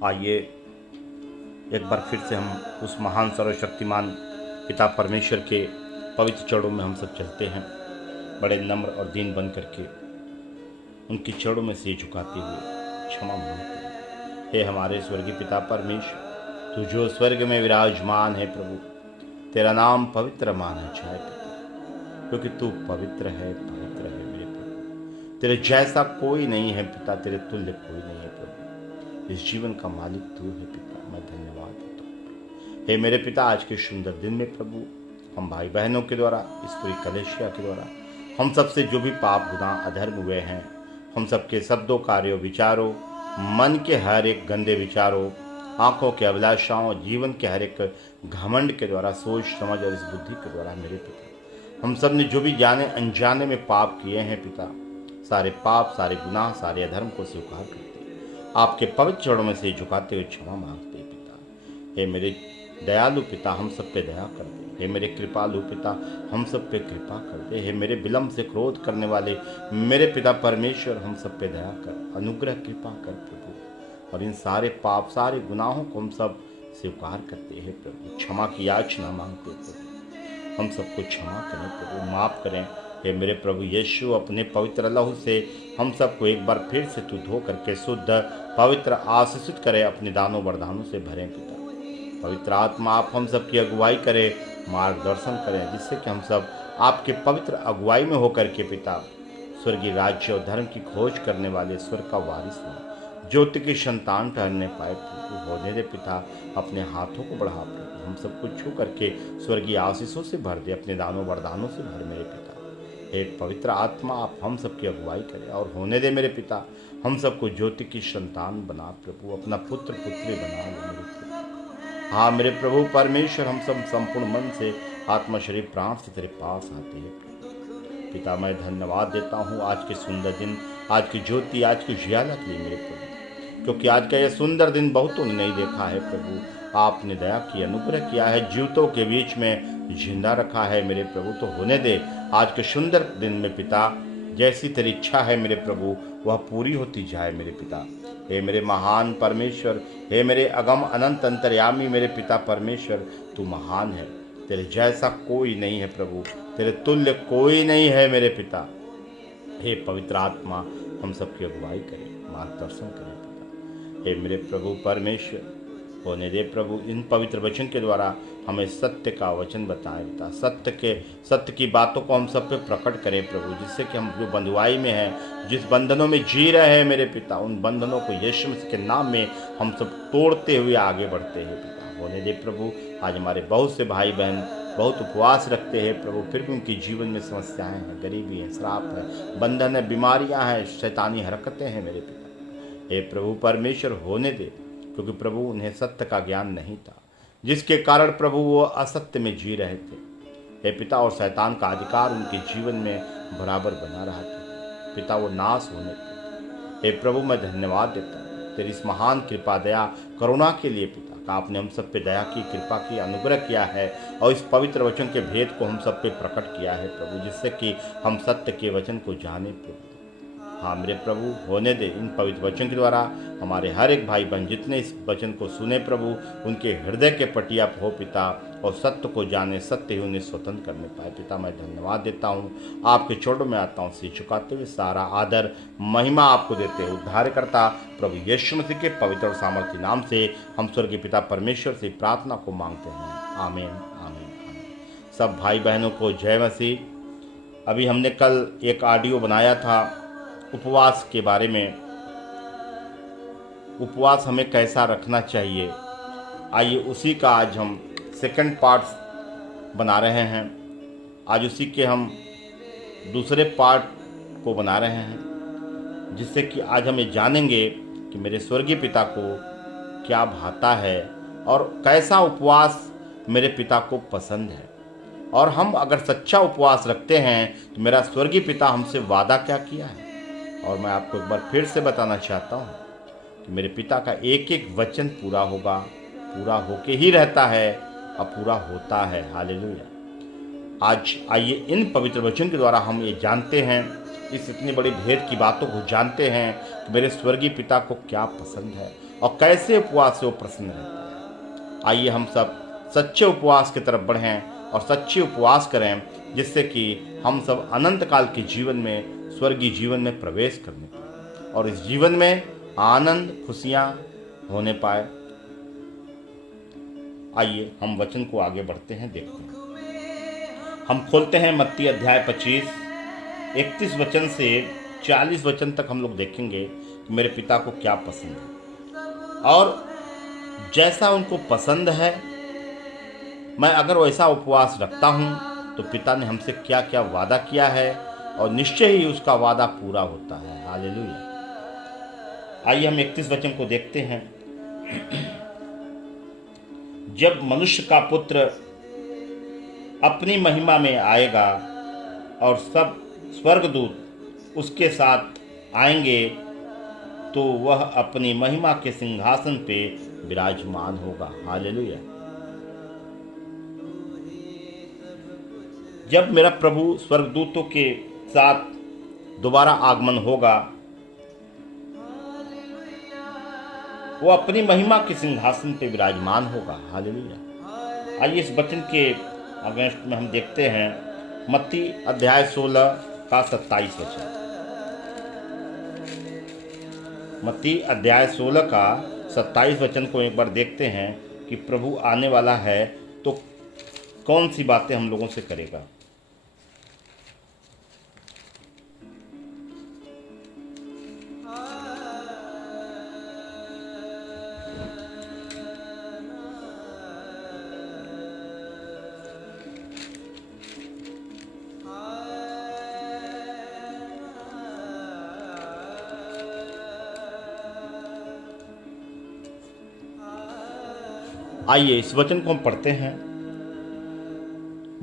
आइए एक बार फिर से हम उस महान सर्वशक्तिमान पिता परमेश्वर के पवित्र चरणों में हम सब चलते हैं, बड़े नम्र और दीन बन करके उनकी चरणों में सिर झुकाते हुए क्षमा मांगते हैं। हे हमारे स्वर्गीय पिता परमेश्वर, तू जो स्वर्ग में विराजमान है प्रभु, तेरा नाम पवित्र माना जाए पिता, क्योंकि तू पवित्र है मेरे प्रभु। तेरे जैसा कोई नहीं है पिता, तेरे तुल्य कोई नहीं है प्रभु। इस जीवन का मालिक तू है पिता, मैं धन्यवाद देता हूँ। हे मेरे पिता, आज के सुंदर दिन में प्रभु हम भाई बहनों के द्वारा, इस पूरी कलेशिया के द्वारा हम सबसे जो भी पाप गुनाह अधर्म हुए हैं, हम सबके शब्दों कार्यों विचारों, मन के हर एक गंदे विचारों, आंखों के अभिलाषाओं, जीवन के हर एक घमंड के द्वारा, सोच समझ और इस बुद्धि के द्वारा मेरे पिता हम सब ने जो भी जाने अनजाने में पाप किए हैं पिता, सारे पाप, सारे गुनाह, सारे अधर्म को स्वीकार करते आपके पवित्र चरणों में से झुकाते हुए क्षमा मांगते पिता। हे मेरे दयालु पिता, हम सब पे दया कर दे। हे मेरे कृपालु पिता, हम सब पे कृपा कर दे। हे मेरे विलम्ब से क्रोध करने वाले मेरे पिता परमेश्वर, हम सब पे दया कर, अनुग्रह कृपा कर प्रभु। और इन सारे पाप, सारे गुनाहों को हम सब स्वीकार करते हैं प्रभु। क्षमा की याचना मांगते प्रभु, हम सबको क्षमा करें प्रभु, माफ करें। हे मेरे प्रभु यीशु, अपने पवित्र लहू से हम सबको एक बार फिर से तू धो करके शुद्ध, पवित्र, आशीषित करे, अपने दानों वरदानों से भरें पिता। पवित्र आत्मा आप हम सब की अगुवाई करें, मार्गदर्शन करें, जिससे कि हम सब आपके पवित्र अगुवाई में होकर के पिता स्वर्गीय राज्य और धर्म की खोज करने वाले स्वर्ग का वारिस हो, ज्योति की संतान ठहरने पाए प्रभु। होने दे पिता, अपने हाथों को बढ़ा प्रभु, हम सबको छू करके स्वर्गीय आशीषों से भर दे, अपने दानों वरदानों से भर मेरे पिता। एक पवित्र आत्मा आप हम सबकी अगुवाई करें और होने दे मेरे पिता, हम सबको ज्योति की संतान बना प्रभु, अपना पुत्र पुत्री बना मेरे पिता। हाँ मेरे प्रभु परमेश्वर, हम सब संपूर्ण मन से, आत्मा, शरीर, प्राण से तेरे पास आते हैं पिता। मैं धन्यवाद देता हूँ आज के सुंदर दिन, आज की ज्योति, आज की उजियाला के लिए मेरे प्रभु, क्योंकि आज का यह सुंदर दिन बहुतों ने नहीं देखा है प्रभु। आपने दया की, अनुग्रह किया है, जीवतों के बीच में जिंदा रखा है मेरे प्रभु। तो होने दे आज के सुंदर दिन में पिता, जैसी तेरी इच्छा है मेरे प्रभु, वह पूरी होती जाए मेरे पिता। हे मेरे महान परमेश्वर, हे मेरे अगम अनंत अंतर्यामी मेरे पिता परमेश्वर, तू महान है, तेरे जैसा कोई नहीं है प्रभु, तेरे तुल्य कोई नहीं है मेरे पिता। हे पवित्र आत्मा, हम सबकी अगुवाई करें, मार्गदर्शन करें पिता। हे मेरे प्रभु परमेश्वर, होने दे प्रभु, इन पवित्र वचन के द्वारा हमें सत्य का वचन बताएं पिता, सत्य की बातों को हम सब पे प्रकट करें प्रभु, जिससे कि हम जो बंधुआई में हैं, जिस बंधनों में जी रहे हैं मेरे पिता, उन बंधनों को यीशु मसीह के नाम में हम सब तोड़ते हुए आगे बढ़ते हैं पिता। होने दे प्रभु, आज हमारे बहुत से भाई बहन बहुत उपवास रखते हैं प्रभु, फिर भी उनकी जीवन में समस्याएं हैं, गरीबी है, श्राप है, बंधन है, बीमारियां हैं, शैतानी हरकतें हैं मेरे पिता। हे प्रभु परमेश्वर, होने दे, क्योंकि प्रभु उन्हें सत्य का ज्ञान नहीं था, जिसके कारण प्रभु वो असत्य में जी रहे थे हे पिता, और शैतान का अधिकार उनके जीवन में बराबर बना रहा था पिता, वो नाश होने थे। हे प्रभु, मैं धन्यवाद देता हूँ तेरी इस महान कृपा, दया, करुणा के लिए पिता, का आपने हम सब पे दया की, कृपा की, अनुग्रह किया है और इस पवित्र वचन के भेद को हम सब पे प्रकट किया है प्रभु, जिससे कि हम सत्य के वचन को जाने प्रभु। हाँ मेरे प्रभु, होने दे इन पवित्र वचन के द्वारा हमारे हर एक भाई बहन जितने इस वचन को सुने प्रभु, उनके हृदय के पटिया हो पिता, और सत्य को जाने, सत्य ही उन्हें स्वतंत्र करने पाए पिता। मैं धन्यवाद देता हूँ, आपके चरणों में आता हूँ, सिर झुकाते हुए सारा आदर महिमा आपको देते हैं। उद्धारकर्ता प्रभु यीशु मसीह के पवित्र और सामर्थ्य नाम से हम स्वर्गीय पिता परमेश्वर से प्रार्थना को मांगते हैं, आमीन आमीन आमीन। सब भाई बहनों को जय मसीह। अभी हमने कल एक ऑडियो बनाया था उपवास के बारे में, उपवास हमें कैसा रखना चाहिए। आइए उसी का आज हम सेकंड पार्ट बना रहे हैं। आज उसी के हम दूसरे पार्ट को बना रहे हैं, जिससे कि आज हम ये जानेंगे कि मेरे स्वर्गीय पिता को क्या भाता है और कैसा उपवास मेरे पिता को पसंद है, और हम अगर सच्चा उपवास रखते हैं तो मेरा स्वर्गीय पिता हमसे वादा क्या किया है। और मैं आपको एक बार फिर से बताना चाहता हूँ कि मेरे पिता का एक एक वचन पूरा होगा, पूरा होके ही रहता है और पूरा होता है। हालेलुया। आज आइए इन पवित्र वचन के द्वारा हम ये जानते हैं, इस इतनी बड़ी भेद की बातों को जानते हैं कि मेरे स्वर्गीय पिता को क्या पसंद है और कैसे उपवास से वो प्रसन्न रहता है। आइए हम सब सच्चे उपवास की तरफ बढ़ें और सच्चे उपवास करें, जिससे कि हम सब अनंत काल के जीवन में, स्वर्गीय जीवन में प्रवेश करने पाए और इस जीवन में आनंद, खुशियाँ होने पाए। आइए हम वचन को आगे बढ़ते हैं, देखते हैं। हम खोलते हैं मत्ती अध्याय 25, 31 वचन से 40 वचन तक हम लोग देखेंगे कि मेरे पिता को क्या पसंद है और जैसा उनको पसंद है, मैं अगर वैसा उपवास रखता हूँ तो पिता ने हमसे क्या क्या वादा किया है और निश्चय ही उसका वादा पूरा होता है। हालेलुया। आइए हम 31 वचन को देखते हैं। जब मनुष्य का पुत्र अपनी महिमा में आएगा और सब स्वर्गदूत उसके साथ आएंगे, तो वह अपनी महिमा के सिंहासन पे विराजमान होगा। हालेलुया। जब मेरा प्रभु स्वर्गदूतों के साथ दोबारा आगमन होगा, वो अपनी महिमा के सिंहासन पे विराजमान होगा। हालेलुया। आइए इस वचन के अगेंस्ट में हम देखते हैं मत्ती अध्याय 16 का 27 वचन। मत्ती अध्याय 16 का 27 वचन को एक बार देखते हैं कि प्रभु आने वाला है तो कौन सी बातें हम लोगों से करेगा। आइए इस वचन को हम पढ़ते हैं।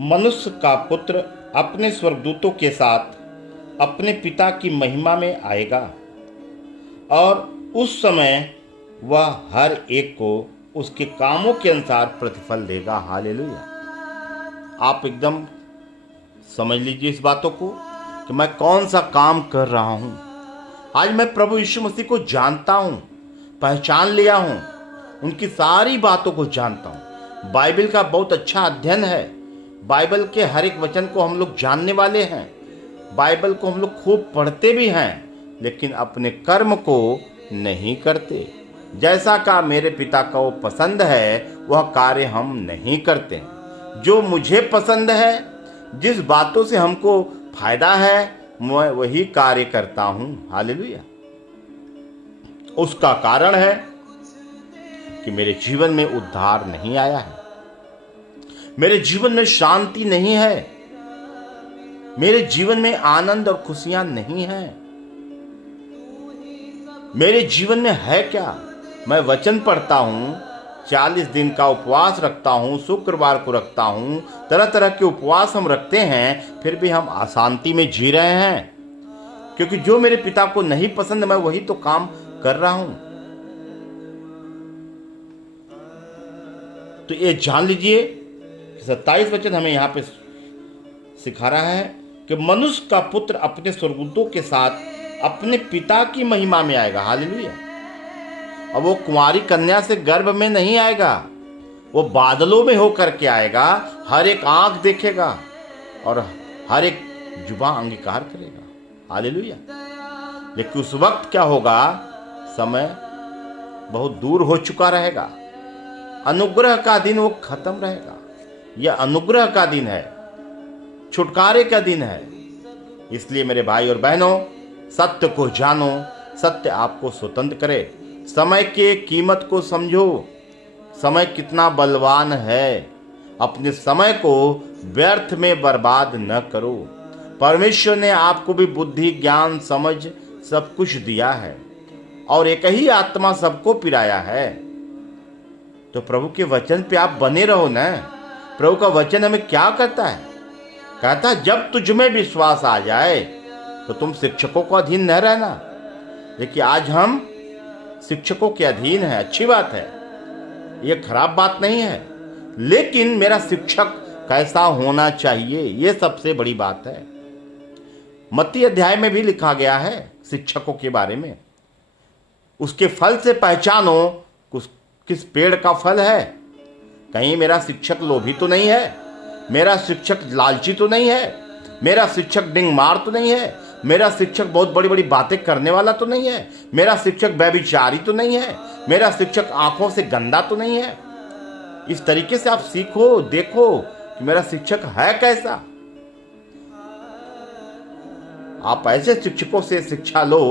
मनुष्य का पुत्र अपने स्वर्गदूतों के साथ अपने पिता की महिमा में आएगा और उस समय वह हर एक को उसके कामों के अनुसार प्रतिफल देगा। हालेलुया। आप एकदम समझ लीजिए इस बातों को कि मैं कौन सा काम कर रहा हूं। आज मैं प्रभु यीशु मसीह को जानता हूं, पहचान लिया हूं, उनकी सारी बातों को जानता हूं। बाइबल का बहुत अच्छा अध्ययन है। बाइबल के हर एक वचन को हम लोग जानने वाले हैं। बाइबल को हम लोग खूब पढ़ते भी हैं, लेकिन अपने कर्म को नहीं करते। जैसा का मेरे पिता का वो पसंद है वह कार्य हम नहीं करते। जो मुझे पसंद है, जिस बातों से हमको फायदा है, मैं वही कार्य करता हूं। हालेलुया। उसका कारण है कि मेरे जीवन में उद्धार नहीं आया है, मेरे जीवन में शांति नहीं है, मेरे जीवन में आनंद और खुशियां नहीं है। मेरे जीवन में है क्या? मैं वचन पढ़ता हूं, 40 दिन का उपवास रखता हूं, शुक्रवार को रखता हूं, तरह तरह के उपवास हम रखते हैं, फिर भी हम अशांति में जी रहे हैं, क्योंकि जो मेरे पिता को नहीं पसंद मैं वही तो काम कर रहा हूं। तो ये जान लीजिए, 27 वचन हमें यहाँ पे सिखा रहा है कि मनुष्य का पुत्र अपने स्वर्गदूतों के साथ अपने पिता की महिमा में आएगा। हालेलुया। अब वो कुंवारी कन्या से गर्भ में नहीं आएगा, वो बादलों में होकर के आएगा। हर एक आंख देखेगा और हर एक जुबान अंगीकार करेगा। हालेलुया। लेकिन उस वक्त क्या होगा? समय बहुत दूर हो चुका रहेगा। अनुग्रह का दिन वो खत्म रहेगा। यह अनुग्रह का दिन है, छुटकारे का दिन है। इसलिए मेरे भाई और बहनों, सत्य को जानो, सत्य आपको स्वतंत्र करे। समय के कीमत को समझो, समय कितना बलवान है। अपने समय को व्यर्थ में बर्बाद न करो। परमेश्वर ने आपको भी बुद्धि, ज्ञान, समझ सब कुछ दिया है और एक ही आत्मा सबको पिलाया है। तो प्रभु के वचन पे आप बने रहो ना। प्रभु का वचन हमें क्या कहता है? कहता है जब तुझ में विश्वास आ जाए तो तुम शिक्षकों को अधीन न रहना। देखिए, आज हम शिक्षकों के अधीन हैं, अच्छी बात है, ये खराब बात नहीं है, लेकिन मेरा शिक्षक कैसा होना चाहिए, ये सबसे बड़ी बात है। मत्ती अध्याय में भी लिखा गया है शिक्षकों के बारे में। उसके फल से पहचानो किस पेड़ का फल है। कहीं मेरा शिक्षक लोभी तो नहीं है, मेरा शिक्षक लालची तो नहीं है, मेरा शिक्षक डिंग मार तो नहीं है, मेरा शिक्षक बहुत बड़ी बड़ी बातें करने वाला तो नहीं है, मेरा शिक्षक व्यभिचारी तो नहीं है, मेरा शिक्षक आंखों से गंदा तो नहीं है। इस तरीके से आप सीखो, देखो कि मेरा शिक्षक है कैसा। आप ऐसे शिक्षकों से शिक्षा लो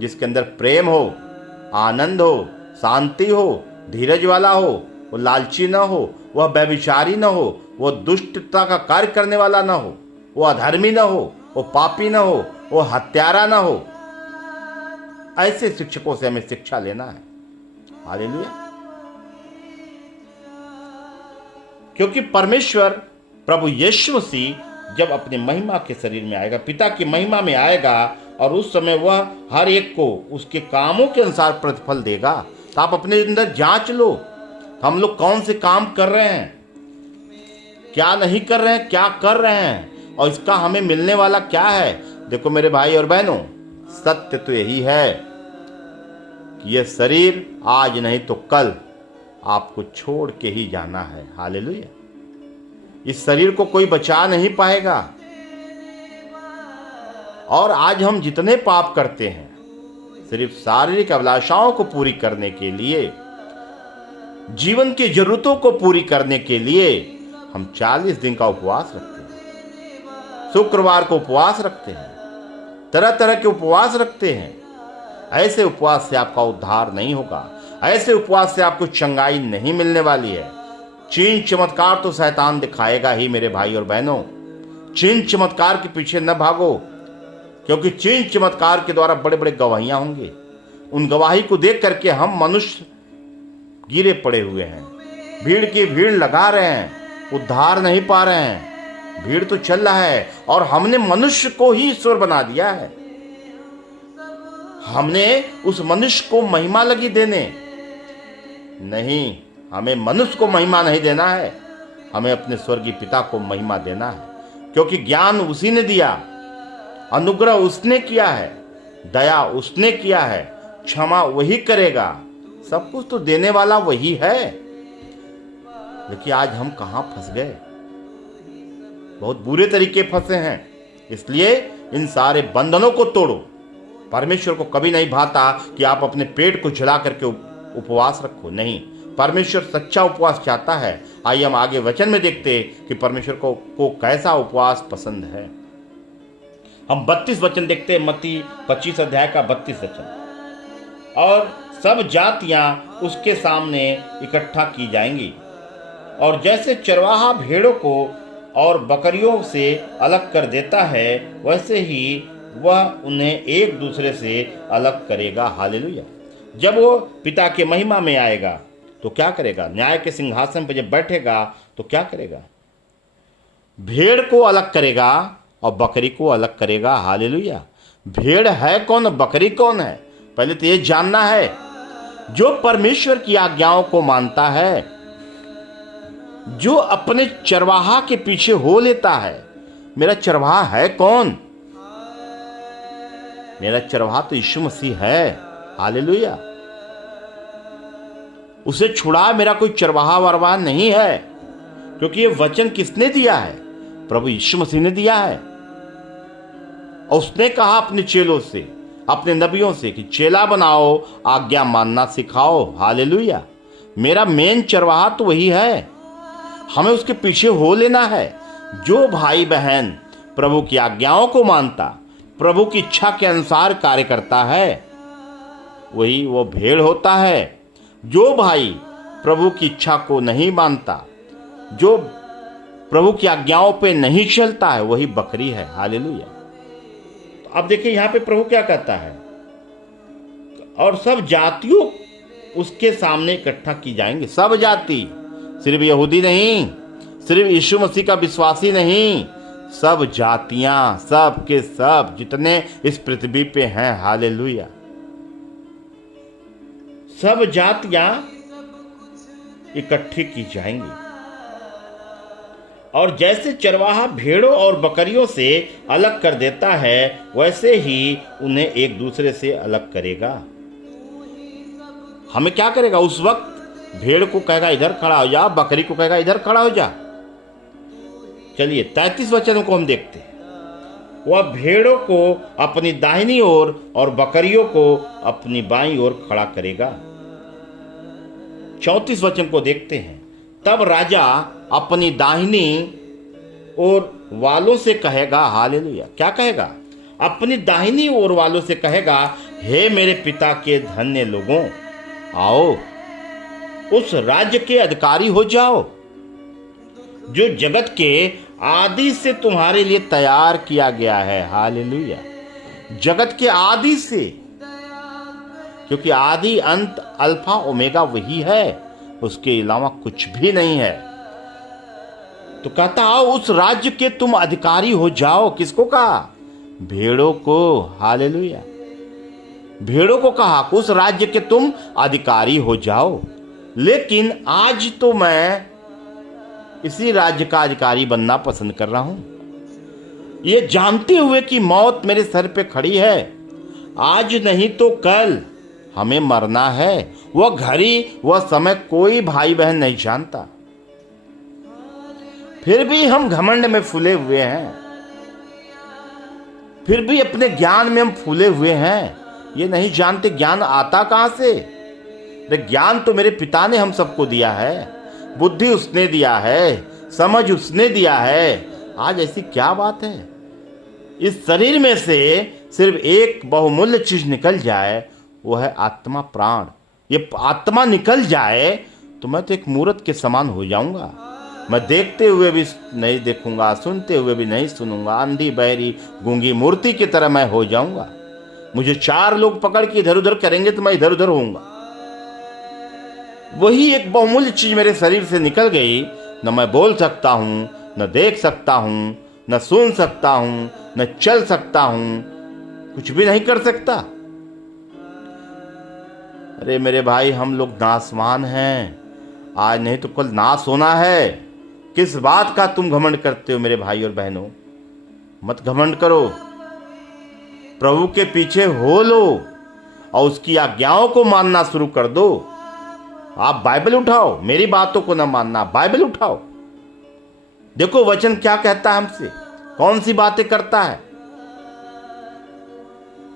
जिसके अंदर प्रेम हो, आनंद हो, शांति हो, धीरज वाला हो, वो लालची ना हो, वह व्यभिचारी ना हो, वो दुष्टता का कार्य करने वाला ना हो, वो अधर्मी ना हो, वो पापी ना हो, वो हत्यारा ना हो। ऐसे शिक्षकों से हमें शिक्षा लेना है। हालेलुया। क्योंकि परमेश्वर प्रभु यीशु मसीह जब अपने महिमा के शरीर में आएगा, पिता की महिमा में आएगा, और उस समय वह हर एक को उसके कामों के अनुसार प्रतिफल देगा। तो आप अपने अंदर जांच लो, हम लोग कौन से काम कर रहे हैं, क्या नहीं कर रहे हैं, क्या कर रहे हैं, और इसका हमें मिलने वाला क्या है। देखो मेरे भाई और बहनों, सत्य तो यही है कि यह शरीर आज नहीं तो कल आपको छोड़ के ही जाना है। हालेलुया। इस शरीर को कोई बचा नहीं पाएगा। और आज हम जितने पाप करते हैं सिर्फ शारीरिक अभिलाषाओं को पूरी करने के लिए, जीवन की जरूरतों को पूरी करने के लिए हम 40 दिन का उपवास रखते हैं, शुक्रवार को उपवास रखते हैं, तरह तरह के उपवास रखते हैं। ऐसे उपवास से आपका उद्धार नहीं होगा, ऐसे उपवास से आपको चंगाई नहीं मिलने वाली है। चिन्ह चमत्कार तो शैतान दिखाएगा ही मेरे भाई और बहनों। चिन्ह चमत्कार के पीछे न भागो, क्योंकि चिन्ह चमत्कार के द्वारा बड़े बड़े गवाहियां होंगे। उन गवाही को देख करके हम मनुष्य गिरे पड़े हुए हैं, भीड़ की भीड़ लगा रहे हैं, उद्धार नहीं पा रहे हैं। भीड़ तो चल रहा है और हमने मनुष्य को ही ईश्वर बना दिया है। हमने उस मनुष्य को महिमा लगी देने। नहीं, हमें मनुष्य को महिमा नहीं देना है, हमें अपने स्वर्गीय पिता को महिमा देना है। क्योंकि ज्ञान उसी ने दिया, अनुग्रह उसने किया है, दया उसने किया है, क्षमा वही करेगा, सब कुछ तो देने वाला वही है। लेकिन आज हम कहां फंस गए, बहुत बुरे तरीके फंसे हैं। इसलिए इन सारे बंधनों को तोड़ो। परमेश्वर को कभी नहीं भाता कि आप अपने पेट को जला करके उपवास रखो। नहीं, परमेश्वर सच्चा उपवास चाहता है। आइए हम आगे वचन में देखते कि परमेश्वर को कैसा उपवास पसंद है। हम 32 वचन देखते हैं, मत्ती 25 अध्याय का 32 वचन। और सब जातियां उसके सामने इकट्ठा की जाएंगी, और जैसे चरवाहा भेड़ों को और बकरियों से अलग कर देता है, वैसे ही वह उन्हें एक दूसरे से अलग करेगा। हालेलुया। जब वो पिता के महिमा में आएगा तो क्या करेगा? न्याय के सिंहासन पर जब बैठेगा तो क्या करेगा? भेड़ को अलग करेगा और बकरी को अलग करेगा। हालेलुया। भेड़ है कौन, बकरी कौन है? पहले तो ये जानना है। जो परमेश्वर की आज्ञाओं को मानता है, जो अपने चरवाहा के पीछे हो लेता है। मेरा चरवाहा है कौन? मेरा चरवाहा तो यीशु मसीह है। हालेलुया। उसे छुड़ा मेरा कोई चरवाहा वरवाह नहीं है, क्योंकि ये वचन किसने दिया है? प्रभु यीशु मसीह ने दिया है। और उसने कहा अपने चेलों से, अपने नबियों से कि चेला बनाओ, आज्ञा मानना सिखाओ। हालेलुया। मेरा मेन चरवाहा तो वही है, हमें उसके पीछे हो लेना है। जो भाई बहन प्रभु की आज्ञाओं को मानता, प्रभु की इच्छा के अनुसार कार्य करता है, वही वो भेड़ होता है। जो भाई प्रभु की इच्छा को नहीं मानता, जो प्रभु की आज्ञाओं पे नहीं चलता है, वही बकरी है। हालेलुया। तो अब देखिए यहाँ पे प्रभु क्या कहता है, और सब जातियों उसके सामने इकट्ठा की जाएंगे। सब जाति, सिर्फ यहूदी नहीं, सिर्फ यीशु मसीह का विश्वासी नहीं, सब जातियां, सब के सब जितने इस पृथ्वी पे हैं। हालेलुया। सब जातियां इकट्ठी की जाएंगी, और जैसे चरवाहा भेड़ों और बकरियों से अलग कर देता है, वैसे ही उन्हें एक दूसरे से अलग करेगा। हमें क्या करेगा? उस वक्त भेड़ को कहेगा इधर खड़ा हो जा, बकरी को कहेगा इधर खड़ा हो जा। चलिए 33 वचनों को हम देखते हैं। वह भेड़ों को अपनी दाहिनी ओर और बकरियों को अपनी बाईं ओर खड़ा करेगा। 34 वचन को देखते हैं। तब राजा अपनी दाहिनी ओर वालों से कहेगा, हालेलुया, क्या कहेगा? अपनी दाहिनी ओर वालों से कहेगा, हे मेरे पिता के धन्य लोगों, आओ उस राज्य के अधिकारी हो जाओ जो जगत के आदि से तुम्हारे लिए तैयार किया गया है। हालेलुया, जगत के आदि से, क्योंकि आदि अंत अल्फा ओमेगा वही है, उसके अलावा कुछ भी नहीं है। तो कहता आओ उस राज्य के तुम अधिकारी हो जाओ। किसको कहा? भेड़ों को। हालेलुया, भेड़ों को कहा उस राज्य के तुम अधिकारी हो जाओ। लेकिन आज तो मैं इसी राज्य का अधिकारी बनना पसंद कर रहा हूं, ये जानते हुए कि मौत मेरे सर पे खड़ी है। आज नहीं तो कल हमें मरना है। वह घड़ी वह समय कोई भाई बहन नहीं जानता। फिर भी हम घमंड में फूले हुए हैं, फिर भी अपने ज्ञान में हम फूले हुए हैं। ये नहीं जानते ज्ञान आता कहां से। ज्ञान तो मेरे पिता ने हम सबको दिया है, बुद्धि उसने दिया है, समझ उसने दिया है। आज ऐसी क्या बात है? इस शरीर में से सिर्फ एक बहुमूल्य चीज निकल जाए, वो है आत्मा, प्राण। ये आत्मा निकल जाए तो मैं तो एक मूर्त के समान हो जाऊंगा। मैं देखते हुए भी नहीं देखूंगा, सुनते हुए भी नहीं सुनूंगा, अंधी बहरी गूंगी मूर्ति की तरह मैं हो जाऊंगा। मुझे 4 लोग पकड़ के इधर उधर करेंगे तो मैं इधर उधर होऊंगा। वही एक बहुमूल्य चीज मेरे शरीर से निकल गई। न मैं बोल सकता हूं, न देख सकता हूं, न सुन सकता हूं, न चल सकता हूं, कुछ भी नहीं कर सकता। अरे मेरे भाई, हम लोग नासवान हैं, आज नहीं तो कल नाश होना है। किस बात का तुम घमंड करते हो मेरे भाई और बहनों? मत घमंड करो, प्रभु के पीछे हो लो और उसकी आज्ञाओं को मानना शुरू कर दो। आप बाइबल उठाओ, मेरी बातों को ना मानना, बाइबल उठाओ। देखो वचन क्या कहता है हमसे, कौन सी बातें करता है।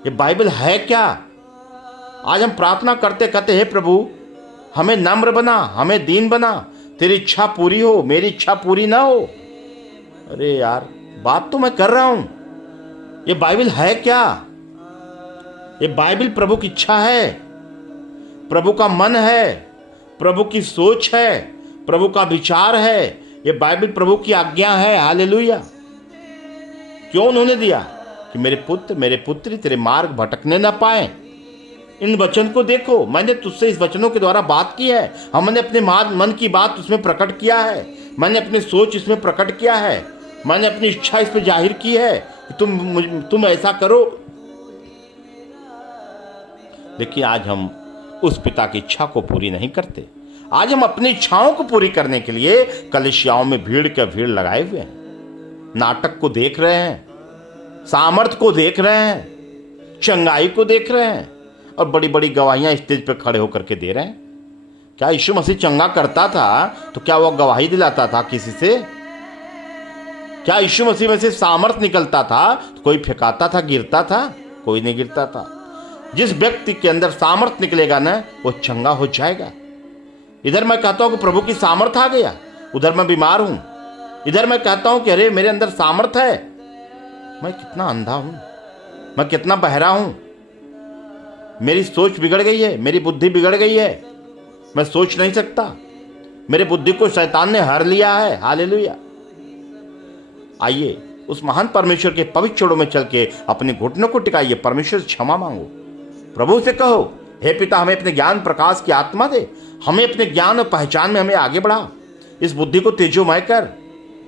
ये बाइबल है क्या? आज हम प्रार्थना करते कहते हे प्रभु हमें नम्र बना, हमें दीन बना, तेरी इच्छा पूरी हो, मेरी इच्छा पूरी ना हो। अरे यार, बात तो मैं कर रहा हूं। ये बाइबल है क्या? ये बाइबल प्रभु की इच्छा है, प्रभु का मन है, प्रभु की सोच है, प्रभु का विचार है। ये बाइबल प्रभु की आज्ञा है। हालेलुया। क्यों उन्होंने दिया? कि मेरे पुत्र मेरे पुत्री तेरे मार्ग भटकने ना पाए। इन वचन को देखो, मैंने तुझसे इस वचनों के द्वारा बात की है। हमने अपने मन की बात उसमें प्रकट किया है, मैंने अपनी सोच इसमें प्रकट किया है, मैंने अपनी इच्छा इस पर जाहिर की है कि तुम ऐसा करो। लेकिन आज हम उस पिता की इच्छा को पूरी नहीं करते। आज हम अपनी इच्छाओं को पूरी करने के लिए कलीसियाओं में भीड़ के भीड़ लगाए हुए हैं, नाटक को देख रहे हैं, सामर्थ को देख रहे हैं, चंगाई को देख रहे हैं और बड़ी बड़ी गवाहियां स्टेज पर खड़े होकर के दे रहे हैं। क्या यीशु मसीह चंगा करता था तो क्या वो गवाही दिलाता था किसी से? क्या यीशु मसीह में से सामर्थ निकलता था तो कोई फेंकाता था, गिरता था? कोई नहीं गिरता था। जिस व्यक्ति के अंदर सामर्थ निकलेगा ना, वो चंगा हो जाएगा। इधर मैं कहता हूं कि प्रभु की सामर्थ आ गया, उधर मैं बीमार हूं। इधर मैं कहता हूं कि अरे मेरे अंदर सामर्थ है। मैं कितना अंधा हूं, मैं कितना बहरा हूं, मेरी सोच बिगड़ गई है, मेरी बुद्धि बिगड़ गई है, मैं सोच नहीं सकता। मेरे बुद्धि को शैतान ने हर लिया है। हालेलुया। आइए उस महान परमेश्वर के पवित्र चरणों में चल के अपने घुटनों को टिकाइए, परमेश्वर से क्षमा मांगो, प्रभु से कहो हे पिता हमें अपने ज्ञान प्रकाश की आत्मा दे, हमें अपने ज्ञान और पहचान में हमें आगे बढ़ा, इस बुद्धि को तेजोमय कर,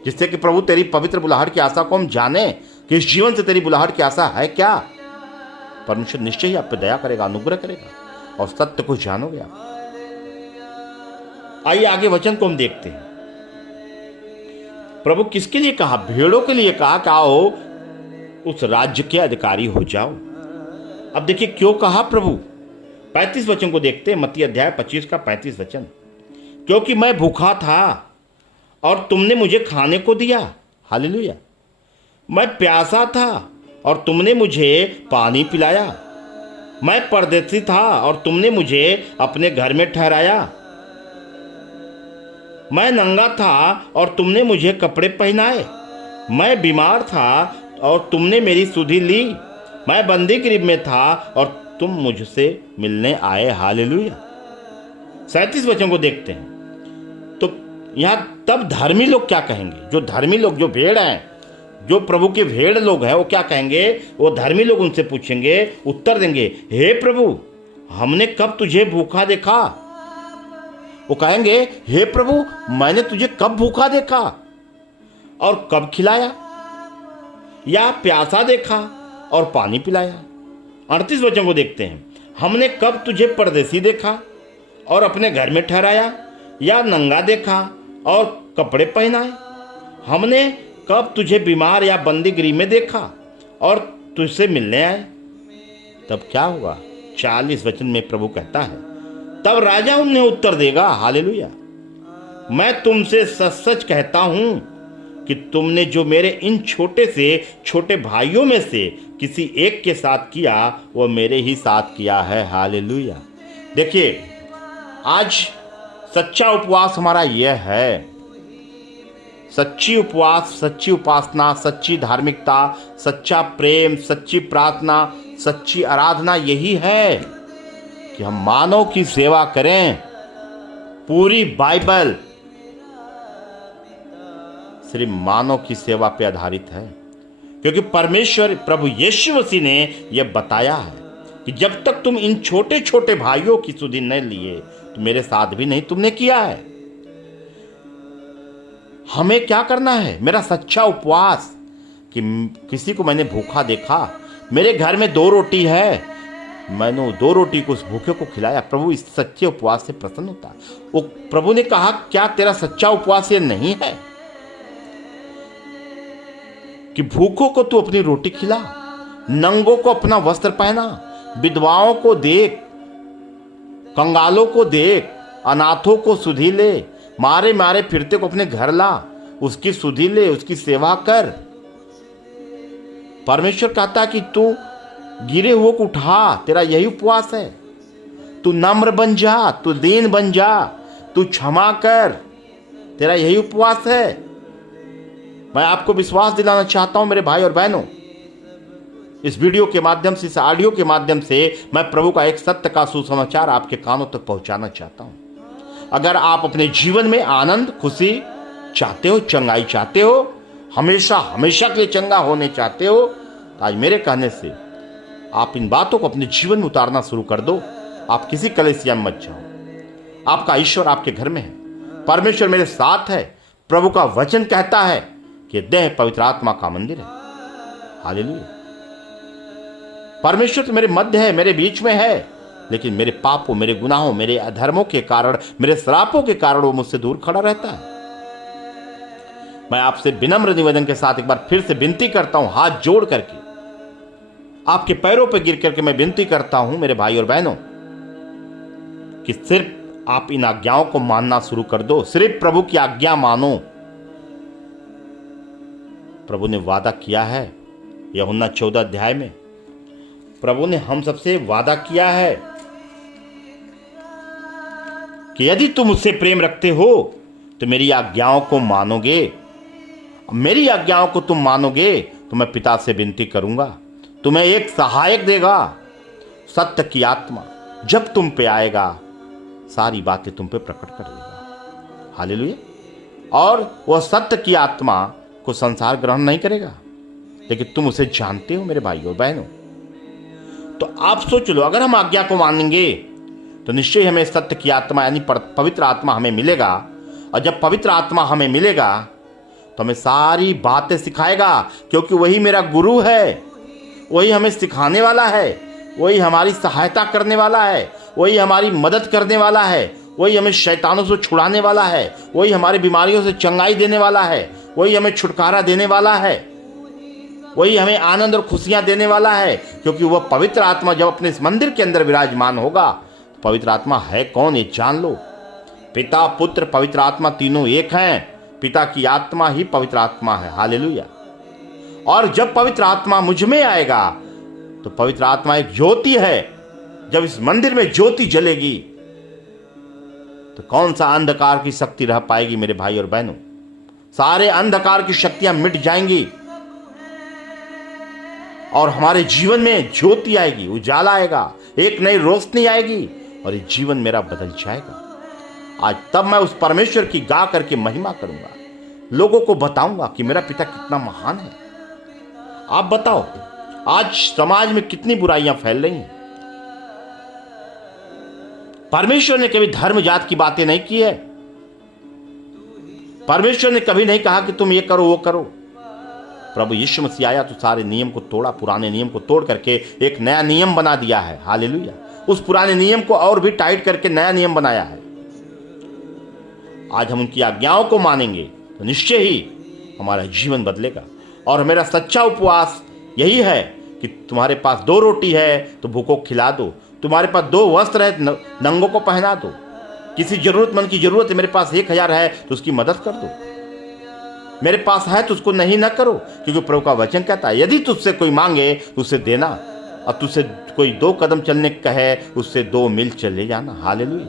जिससे कि प्रभु तेरी पवित्र बुलाहट की आशा को हम जाने कि इस जीवन से तेरी बुलाहट की आशा है क्या। परमेश्वर निश्चय ही आप पे दया करेगा, अनुग्रह करेगा और सत्य को जानोगे आप। आइए आगे वचन को हम देखते हैं। प्रभु किसके लिए कहा? भेड़ों के लिए कहा कि आओ उस राज्य के अधिकारी हो जाओ। अब देखिए क्यों कहा प्रभु? 35 वचन को देखते हैं, मत्ती अध्याय 25 का 35 वचन। क्योंकि मैं भूखा था और तुमने मुझे खाने को दिया, हालेलुया। मैं प्यासा था और तुमने मुझे पानी पिलाया। मैं परदेसी था और तुमने मुझे अपने घर में ठहराया। मैं नंगा था और तुमने मुझे कपड़े पहनाए। मैं बीमार था और तुमने मेरी सुधि ली। मैं बंदी गृह में था और तुम मुझसे मिलने आए, हालेलुया। 37 वचन को देखते हैं तो यहां तब धर्मी लोग क्या कहेंगे? जो धर्मी लोग, जो भेड़ हैं, जो प्रभु के भेड़ लोग हैं, वो क्या कहेंगे? वो धर्मी लोग उनसे पूछेंगे, उत्तर देंगे, हे प्रभु, हमने कब तुझे भूखा देखा? वो कहेंगे, हे प्रभु, मैंने तुझे कब भूखा देखा और कब खिलाया, या प्यासा देखा और पानी पिलाया? 38 वचन को देखते हैं, हमने कब तुझे परदेसी देखा और अपने घर में ठहराया, या नंगा देखा और कपड़े पहनाए? हमने कब तुझे बीमार या बंदी गृह में देखा और तुझसे मिलने आए? तब क्या होगा? 40 वचन में प्रभु कहता है, तब राजा उन्हें उत्तर देगा, हालेलुया, मैं तुमसे सच सच कहता हूं कि तुमने जो मेरे इन छोटे से छोटे भाइयों में से किसी एक के साथ किया, वह मेरे ही साथ किया है, हालेलुया। देखिए, आज सच्चा उपवास हमारा यह है। सच्ची उपवास, सच्ची उपासना, सच्ची धार्मिकता, सच्चा प्रेम, सच्ची प्रार्थना, सच्ची आराधना यही है कि हम मानव की सेवा करें। पूरी बाइबल सिर्फ मानव की सेवा पे आधारित है, क्योंकि परमेश्वर प्रभु यीशु मसीह ने यह बताया है कि जब तक तुम इन छोटे छोटे भाइयों की सुधि न लिए तो मेरे साथ भी नहीं तुमने किया है। हमें क्या करना है? मेरा सच्चा उपवास कि किसी को मैंने भूखा देखा, मेरे घर में 2 रोटी है, मैंने 2 रोटी को उस भूखे को खिलाया। प्रभु इस सच्चे उपवास से प्रसन्न होता है। वो प्रभु ने कहा, क्या तेरा सच्चा उपवास ये नहीं है कि भूखों को तू अपनी रोटी खिला, नंगों को अपना वस्त्र पहना, विधवाओं को देख, कंगालों को देख, अनाथों को सुधि ले, मारे मारे फिरते को अपने घर ला, उसकी सुधि ले, उसकी सेवा कर। परमेश्वर कहता है कि तू गिरे हुए को उठा, तेरा यही उपवास है। तू नम्र बन जा, तू दीन बन जा, तू क्षमा कर, तेरा यही उपवास है। मैं आपको विश्वास दिलाना चाहता हूं मेरे भाई और बहनों, इस वीडियो के माध्यम से, इस ऑडियो के माध्यम से मैं प्रभु का एक सत्य का सुसमाचार आपके कानों तक पहुंचाना चाहता हूं। अगर आप अपने जीवन में आनंद, खुशी चाहते हो, चंगाई चाहते हो, हमेशा हमेशा के लिए चंगा होने चाहते हो, तो आज मेरे कहने से आप इन बातों को अपने जीवन में उतारना शुरू कर दो। आप किसी कलेसिया में मत जाओ। आपका ईश्वर आपके घर में है, परमेश्वर मेरे साथ है। प्रभु का वचन कहता है कि देह पवित्र आत्मा का मंदिर है, हालेलुया। परमेश्वर तो मेरे मध्य है, मेरे बीच में है, लेकिन मेरे पापों, मेरे गुनाहों, मेरे अधर्मों के कारण, मेरे श्रापों के कारण वो मुझसे दूर खड़ा रहता है। मैं आपसे विनम्र निवेदन के साथ एक बार फिर से विनती करता हूं, हाथ जोड़ करके आपके पैरों पर गिर करके मैं विनती करता हूं मेरे भाई और बहनों, कि सिर्फ आप इन आज्ञाओं को मानना शुरू कर दो। सिर्फ प्रभु की आज्ञा मानो। प्रभु ने वादा किया है, यूहन्ना 14 अध्याय में प्रभु ने हम सबसे वादा किया है कि यदि तुम मुझसे प्रेम रखते हो तो मेरी आज्ञाओं को मानोगे। मेरी आज्ञाओं को तुम मानोगे तो मैं पिता से विनती करूंगा, तुम्हें एक सहायक देगा, सत्य की आत्मा। जब तुम पे आएगा सारी बातें तुम पे प्रकट कर देगा, हालेलुया। और वह सत्य की आत्मा को संसार ग्रहण नहीं करेगा, लेकिन तुम उसे जानते हो मेरे भाइयों और बहनों। तो आप सोच लो, अगर हम आज्ञा को मानेंगे तो निश्चय हमें सत्य की आत्मा यानी पवित्र आत्मा हमें मिलेगा। और जब पवित्र आत्मा हमें मिलेगा तो हमें सारी बातें सिखाएगा, क्योंकि वही मेरा गुरु है, वही हमें सिखाने वाला है, वही हमारी सहायता करने वाला है, वही हमारी मदद करने वाला है, वही हमें शैतानों से छुड़ाने वाला है, वही हमारी बीमारियों से चंगाई देने वाला है, वही हमें छुटकारा देने वाला है, वही हमें आनंद और खुशियां देने वाला है। क्योंकि वह पवित्र आत्मा जब अपने इस मंदिर के अंदर विराजमान होगा पवित्र आत्मा है कौन ये जान लो। पिता पुत्र पवित्र आत्मा तीनों एक हैं। पिता की आत्मा ही पवित्र आत्मा है। हालेलुया। और जब पवित्र आत्मा मुझ में आएगा तो पवित्र आत्मा एक ज्योति है। जब इस मंदिर में ज्योति जलेगी तो कौन सा अंधकार की शक्ति रह पाएगी मेरे भाई और बहनों। सारे अंधकार की शक्तियां मिट जाएंगी और हमारे जीवन में ज्योति आएगी, उजाला आएगा, एक नई रोशनी आएगी और ये जीवन मेरा बदल जाएगा। आज तब मैं उस परमेश्वर की गा करके महिमा करूंगा, लोगों को बताऊंगा कि मेरा पिता कितना महान है। आप बताओ आज समाज में कितनी बुराइयां फैल रही हैं। परमेश्वर ने कभी धर्म जात की बातें नहीं की है। परमेश्वर ने कभी नहीं कहा कि तुम ये करो वो करो। प्रभु यीशु मसीह आया तो सारे नियम को तोड़ा, पुराने नियम को तोड़ करके एक नया नियम बना दिया है। हालेलुया। उस पुराने नियम को और भी टाइट करके नया नियम बनाया है। आज हम उनकी आज्ञाओं को मानेंगे तो निश्चय ही हमारा जीवन बदलेगा। और मेरा सच्चा उपवास यही है कि तुम्हारे पास 2 रोटी है तो भूखों को खिला दो, तुम्हारे पास 2 वस्त्र है नंगों को पहना दो, किसी जरूरतमंद की जरूरत है, मेरे पास 1000 है तो उसकी मदद कर दो, मेरे पास है तो उसको नहीं ना करो। क्योंकि प्रभु का वचन कहता है यदि तुझसे कोई मांगे तो उसे देना, और तुझसे कोई 2 कदम चलने कहे उससे 2 मील चले जाना। हालेलुया।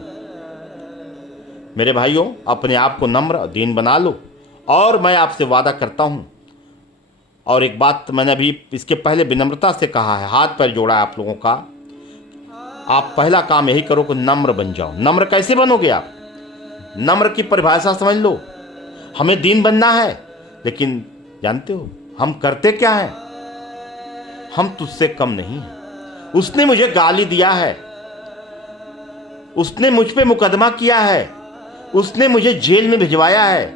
मेरे भाइयों, अपने आप को नम्र और दीन बना लो। और मैं आपसे वादा करता हूं, और एक बात मैंने अभी इसके पहले विनम्रता से कहा है, हाथ पैर जोड़ा है आप लोगों का। आप पहला काम यही करो कि नम्र बन जाओ। नम्र कैसे बनोगे आप? नम्र की परिभाषा समझ लो। हमें दीन बनना है, लेकिन जानते हो हम करते क्या हैं? हम तुझसे कम नहीं हैं। उसने मुझे गाली दिया है, उसने मुझ पे मुकदमा किया है, उसने मुझे जेल में भिजवाया है,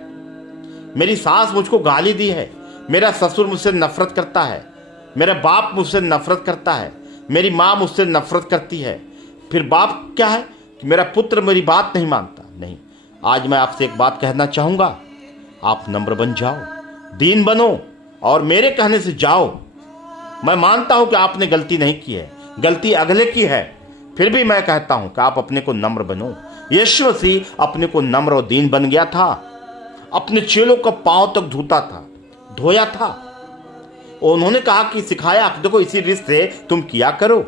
मेरी सास मुझको गाली दी है, मेरा ससुर मुझसे नफरत करता है, मेरा बाप मुझसे नफरत करता है, मेरी माँ मुझसे नफरत करती है। फिर बाप क्या है कि मेरा पुत्र मेरी बात नहीं मानता। नहीं, आज मैं आपसे एक बात कहना चाहूंगा, आप नम्र बन जाओ, दीन बनो और मेरे कहने से जाओ। मैं मानता हूं कि आपने गलती नहीं की है, गलती अगले की है, फिर भी मैं कहता हूं कि आप अपने को नम्र बनो। यीशु मसीह अपने को नम्र और दीन बन गया था, अपने चेलों का पांव तक धोता था, धोया था। उन्होंने कहा कि सिखाया, देखो इसी रीत से तुम किया करो।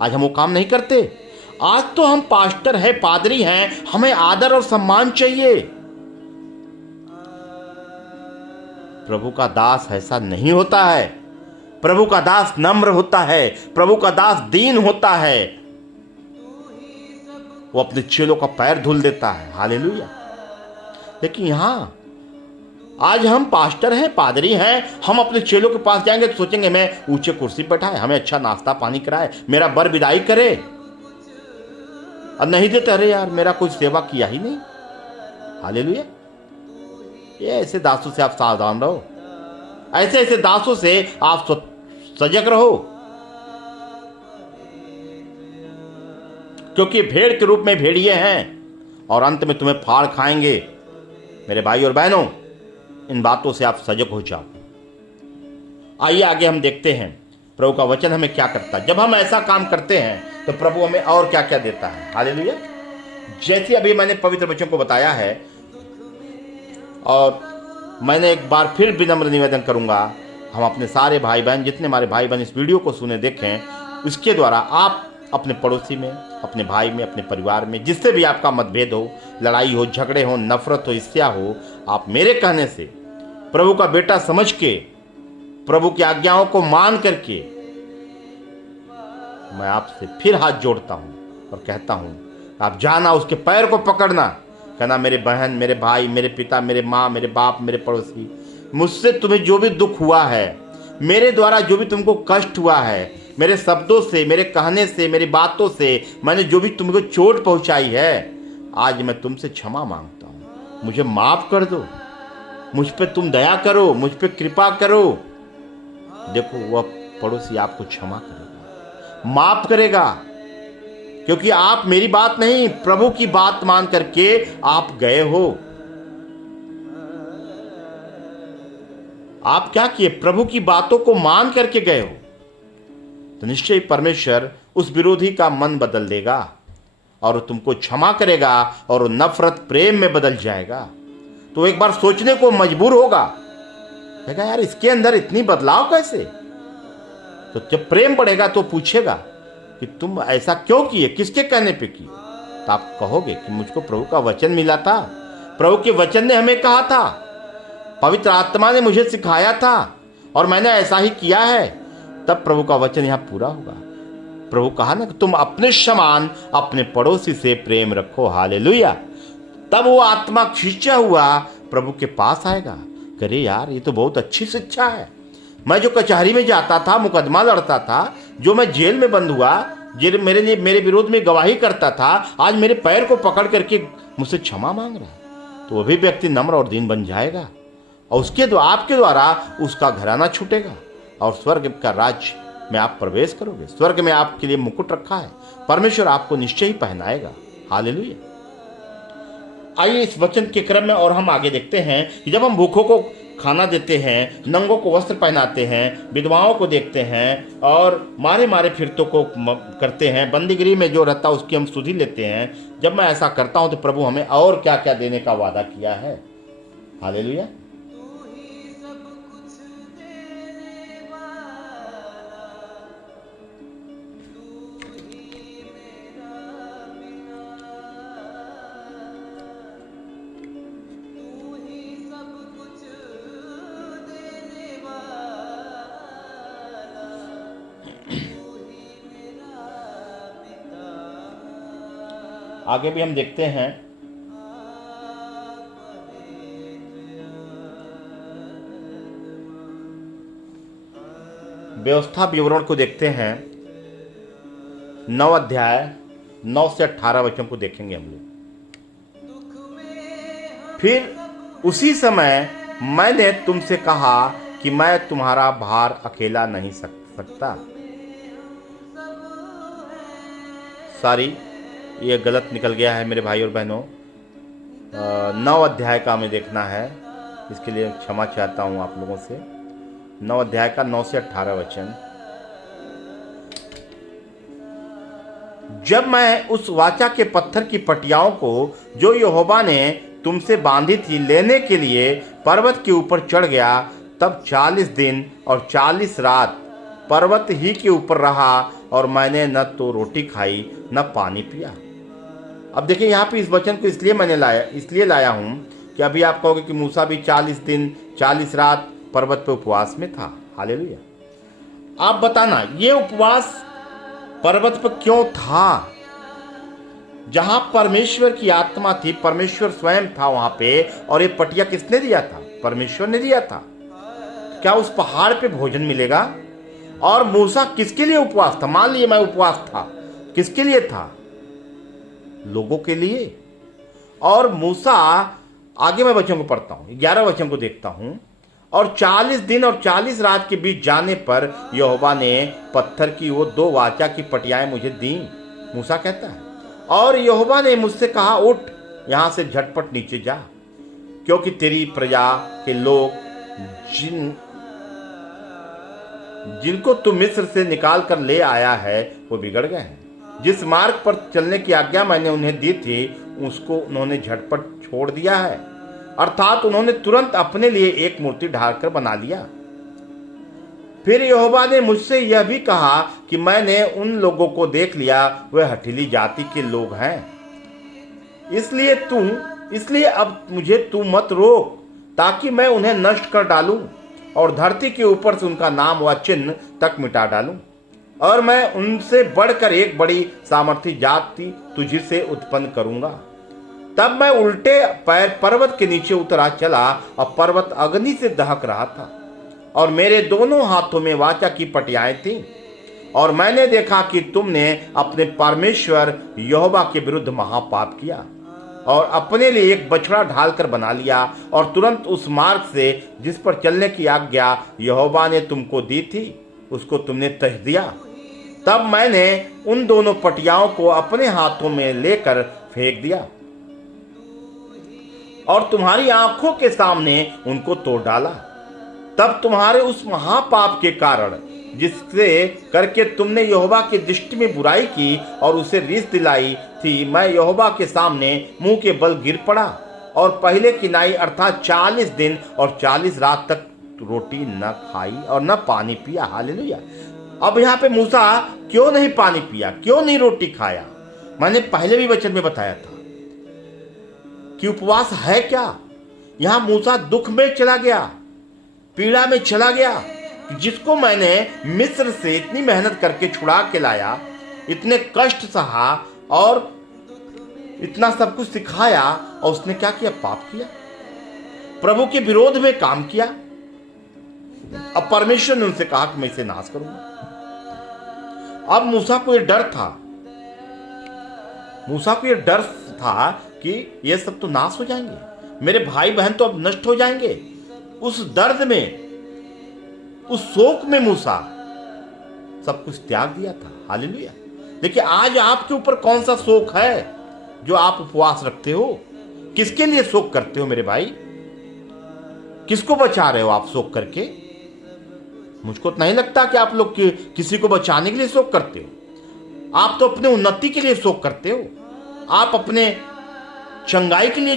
आज हम वो काम नहीं करते। आज तो हम पास्टर हैं, पादरी हैं, हमें आदर और सम्मान चाहिए। प्रभु का दास ऐसा नहीं होता है। प्रभु का दास नम्र होता है, प्रभु का दास दीन होता है। वो अपने चेलों का पैर धुल देता है। हालेलुया। लेकिन यहां आज हम पास्टर हैं, पादरी हैं, हम अपने चेलों के पास जाएंगे तो सोचेंगे मैं ऊंचे कुर्सी पर बैठा है, हमें अच्छा नाश्ता पानी कराए, मेरा बर विदाई करे, और नहीं देते अरे यार मेरा कोई सेवा किया ही नहीं। हालेलुया। ये ऐसे दासों से आप सावधान रहो, ऐसे ऐसे दासों से आप सजग रहो, क्योंकि भेड़ के रूप में भेड़िए हैं और अंत में तुम्हें फाड़ खाएंगे। मेरे भाई और बहनों, इन बातों से आप सजग हो जाओ। आइए आगे हम देखते हैं प्रभु का वचन हमें क्या करता है। जब हम ऐसा काम करते हैं तो प्रभु हमें और क्या क्या देता है। हालेलुया। जैसे अभी मैंने पवित्र वचन को बताया है, और मैंने एक बार फिर विनम्र निवेदन करूंगा, हम अपने सारे भाई बहन, जितने हमारे भाई बहन इस वीडियो को सुने देखें, इसके द्वारा आप अपने पड़ोसी में, अपने भाई में, अपने परिवार में, जिससे भी आपका मतभेद हो, लड़ाई हो, झगड़े हो, नफरत हो, ईर्ष्या हो, आप मेरे कहने से प्रभु का बेटा समझ के, प्रभु की आज्ञाओं को मान करके, मैं आपसे फिर हाथ जोड़ता हूं और कहता हूं, आप जाना, उसके पैर को पकड़ना, कहना मेरे बहन, मेरे भाई, मेरे पिता, मेरे माँ, मेरे बाप, मेरे पड़ोसी, मुझसे तुम्हें जो भी दुख हुआ है, मेरे द्वारा जो भी तुमको कष्ट हुआ है, मेरे शब्दों से, मेरे कहने से, मेरी बातों से मैंने जो भी तुमको चोट पहुंचाई है, आज मैं तुमसे क्षमा मांगता हूं। मुझे माफ कर दो, मुझ पे तुम दया करो, मुझ पे कृपा करो। देखो वह पड़ोसी आपको क्षमा करेगा, माफ करेगा, क्योंकि आप मेरी बात नहीं, प्रभु की बात मान करके आप गए हो। आप क्या किए? प्रभु की बातों को मान करके गए हो। तो निश्चय परमेश्वर उस विरोधी का मन बदल देगा। और वो तुमको क्षमा करेगा और वो नफरत प्रेम में बदल जाएगा। तो एक बार सोचने को मजबूर होगा, कहेगा यार इसके अंदर इतनी बदलाव कैसे। तो जब प्रेम बढ़ेगा तो पूछेगा कि तुम ऐसा क्यों किए, किसके कहने पे किए। तो आप कहोगे कि मुझको प्रभु का वचन मिला था, प्रभु के वचन ने हमें कहा था, पवित्र आत्मा ने मुझे सिखाया था और मैंने ऐसा ही किया है। तब प्रभु का वचन यहाँ पूरा होगा। प्रभु कहा ना कि तुम अपने समान अपने पड़ोसी से प्रेम रखो। हालेलुया। तब वो आत्मा खींचा हुआ प्रभु के पास आएगा। करे यार ये तो बहुत अच्छी शिक्षा है। मैं जो कचहरी में जाता था, मुकदमा लड़ता था, जो मैं जेल में बंद हुआ, मेरे विरोध में गवाही करता था, आज मेरे पैर को पकड़ करके मुझसे क्षमा मांग रहा है। तो वो भी व्यक्ति नम्र और दीन बन जाएगा और आपके द्वारा उसका घराना छूटेगा और स्वर्ग का राज्य में आप प्रवेश करोगे। स्वर्ग में आपके लिए मुकुट रखा है, परमेश्वर आपको निश्चय ही पहनाएगा। हालेलुया। आइए इस वचन के क्रम में और हम आगे देखते हैं कि जब हम भूखों को खाना देते हैं, नंगों को वस्त्र पहनाते हैं, विधवाओं को देखते हैं और मारे फिरतों को करते हैं, बंदीगिरी में जो रहता है उसकी हम सुधि लेते हैं। जब मैं ऐसा करता हूं तो प्रभु हमें और क्या क्या देने का वादा किया है। हालेलुया। आगे भी हम देखते हैं व्यवस्था विवरण को देखते हैं। 9 अध्याय 9 से 18 वचन को देखेंगे हम लोग। फिर उसी समय मैंने तुमसे कहा कि मैं तुम्हारा भार अकेला नहीं सकता। सॉरी, ये गलत निकल गया है मेरे भाई और बहनों। 9 अध्याय का हमें देखना है, इसके लिए क्षमा चाहता हूं आप लोगों से। 9 अध्याय का 9 से 18 वचन। जब मैं उस वाचा के पत्थर की पटियाओं को जो यहोवा ने तुमसे बांधी थी लेने के लिए पर्वत के ऊपर चढ़ गया, तब 40 दिन और 40 रात पर्वत ही के ऊपर रहा और मैंने न तो रोटी खाई न पानी पिया। अब देखिए यहाँ पे इस वचन को इसलिए लाया हूं कि अभी आप कहोगे कि मूसा भी 40 दिन 40 रात पर्वत पे उपवास में था। हालेलुया। आप बताना ये उपवास पर्वत पर क्यों था? जहां परमेश्वर की आत्मा थी, परमेश्वर स्वयं था वहां पे, और ये पटिया किसने दिया था? परमेश्वर ने दिया था। क्या उस पहाड़ पे भोजन मिलेगा? और मूसा किसके लिए उपवास था? मान लिए मैं उपवास था, किसके लिए था? लोगों के लिए। और मूसा, आगे मैं वचन को पढ़ता हूं, 11 वचन को देखता हूं। और 40 दिन और 40 रात के बीच जाने पर यहोवा ने पत्थर की वो 2 वाचा की पटियाएं मुझे दी। मूसा कहता है, और यहोवा ने मुझसे कहा, उठ यहां से झटपट नीचे जा, क्योंकि तेरी प्रजा के लोग जिनको तू मिस्र से निकाल कर ले आया है वो बिगड़ गए हैं। जिस मार्ग पर चलने की आज्ञा मैंने उन्हें दी थी उसको उन्होंने झटपट छोड़ दिया है, अर्थात उन्होंने तुरंत अपने लिए एक मूर्ति ढालकर बना लिया। फिर यहोवा ने मुझसे यह भी कहा कि मैंने उन लोगों को देख लिया, वे हठीली जाति के लोग हैं। इसलिए अब मुझे तू मत रोक, ताकि मैं उन्हें नष्ट कर डालूं और धरती के ऊपर से उनका नाम व चिन्ह तक मिटा डालूं। और मैं उनसे बढ़कर एक बड़ी सामर्थी जाति तुझी से उत्पन्न करूंगा। तब मैं उल्टे पैर पर्वत के नीचे उतरा चला और पर्वत अग्नि से दहक रहा था और मेरे दोनों हाथों में वाचा की पटियाएं थीं। और मैंने देखा कि तुमने अपने परमेश्वर यहोवा के विरुद्ध महापाप किया और अपने लिए एक बछड़ा ढालकर बना लिया, और तुरंत उस मार्ग से जिस पर चलने की आज्ञा यहोवा ने तुमको दी थी उसको तुमने तह दिया। तब मैंने उन दोनों पटियाओं को अपने हाथों में लेकर फेंक दिया और तुम्हारी आंखों के सामने उनको तोड़ डाला। तब तुम्हारे उस महापाप के कारण जिससे करके तुमने यहोवा की दृष्टि में बुराई की और उसे रीस दिलाई, थी, मैं यहोवा के सामने मुंह के बल गिर पड़ा और पहले किनाई अर्थात 40 दिन और 40 रात तक रोटी न खाई और न पानी पिया। हालेलुया। अब यहाँ पे मूसा क्यों नहीं पानी पिया, क्यों नहीं रोटी खाया? मैंने पहले भी वचन में बताया था कि उपवास है क्या। यहां मूसा दुख में चला गया, पीड़ा में चला गया, जिसको मैंने मिस्र से इतनी मेहनत करके छुड़ा के लाया, इतने कष्ट सहा और इतना सब कुछ सिखाया, और उसने क्या किया? पाप किया, प्रभु के विरोध में काम किया। अब परमेश्वर ने उनसे कहा कि मैं इसे नाश करूंगा। अब मूसा को यह डर था, मूसा को यह डर था कि ये सब तो नाश हो जाएंगे, मेरे भाई बहन तो अब नष्ट हो जाएंगे। उस दर्द में, उस शोक में मूसा सब कुछ त्याग दिया था। हालेलुया। देखिए, आज आपके ऊपर कौन सा शोक है जो आप उपवास रखते हो? किसके लिए शोक करते हो मेरे भाई? किसको बचा रहे हो आप शोक करके? मुझको तो नहीं लगता कि आप लोग किसी को बचाने के लिए शोक करते हो। आप तो अपने उन्नति के लिए शोक करते हो, आप अपने चंगाई के लिए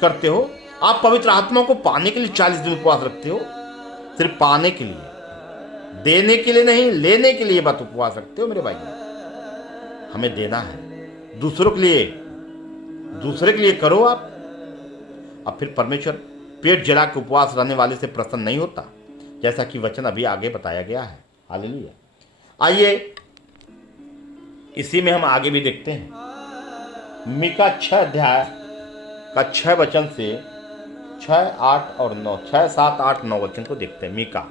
करते हो, आप पवित्र आत्मा को पाने के लिए 40 दिन उपवास रखते हो। सिर्फ पाने के लिए, देने के लिए नहीं, लेने के लिए बात उपवास रखते हो मेरे भाई। हमें देना है, दूसरों के लिए, दूसरे के लिए करो आप। अब फिर परमेश्वर पेट जला के उपवास रहने वाले से प्रसन्न नहीं होता, जैसा कि वचन अभी आगे बताया गया है। हालेलुया। आइए इसी में हम आगे भी देखते हैं। मीका 6 अध्याय का 6 वचन से 6, 8 और 9, 6, 7, 8, 9 वचन को देखते हैं। मीका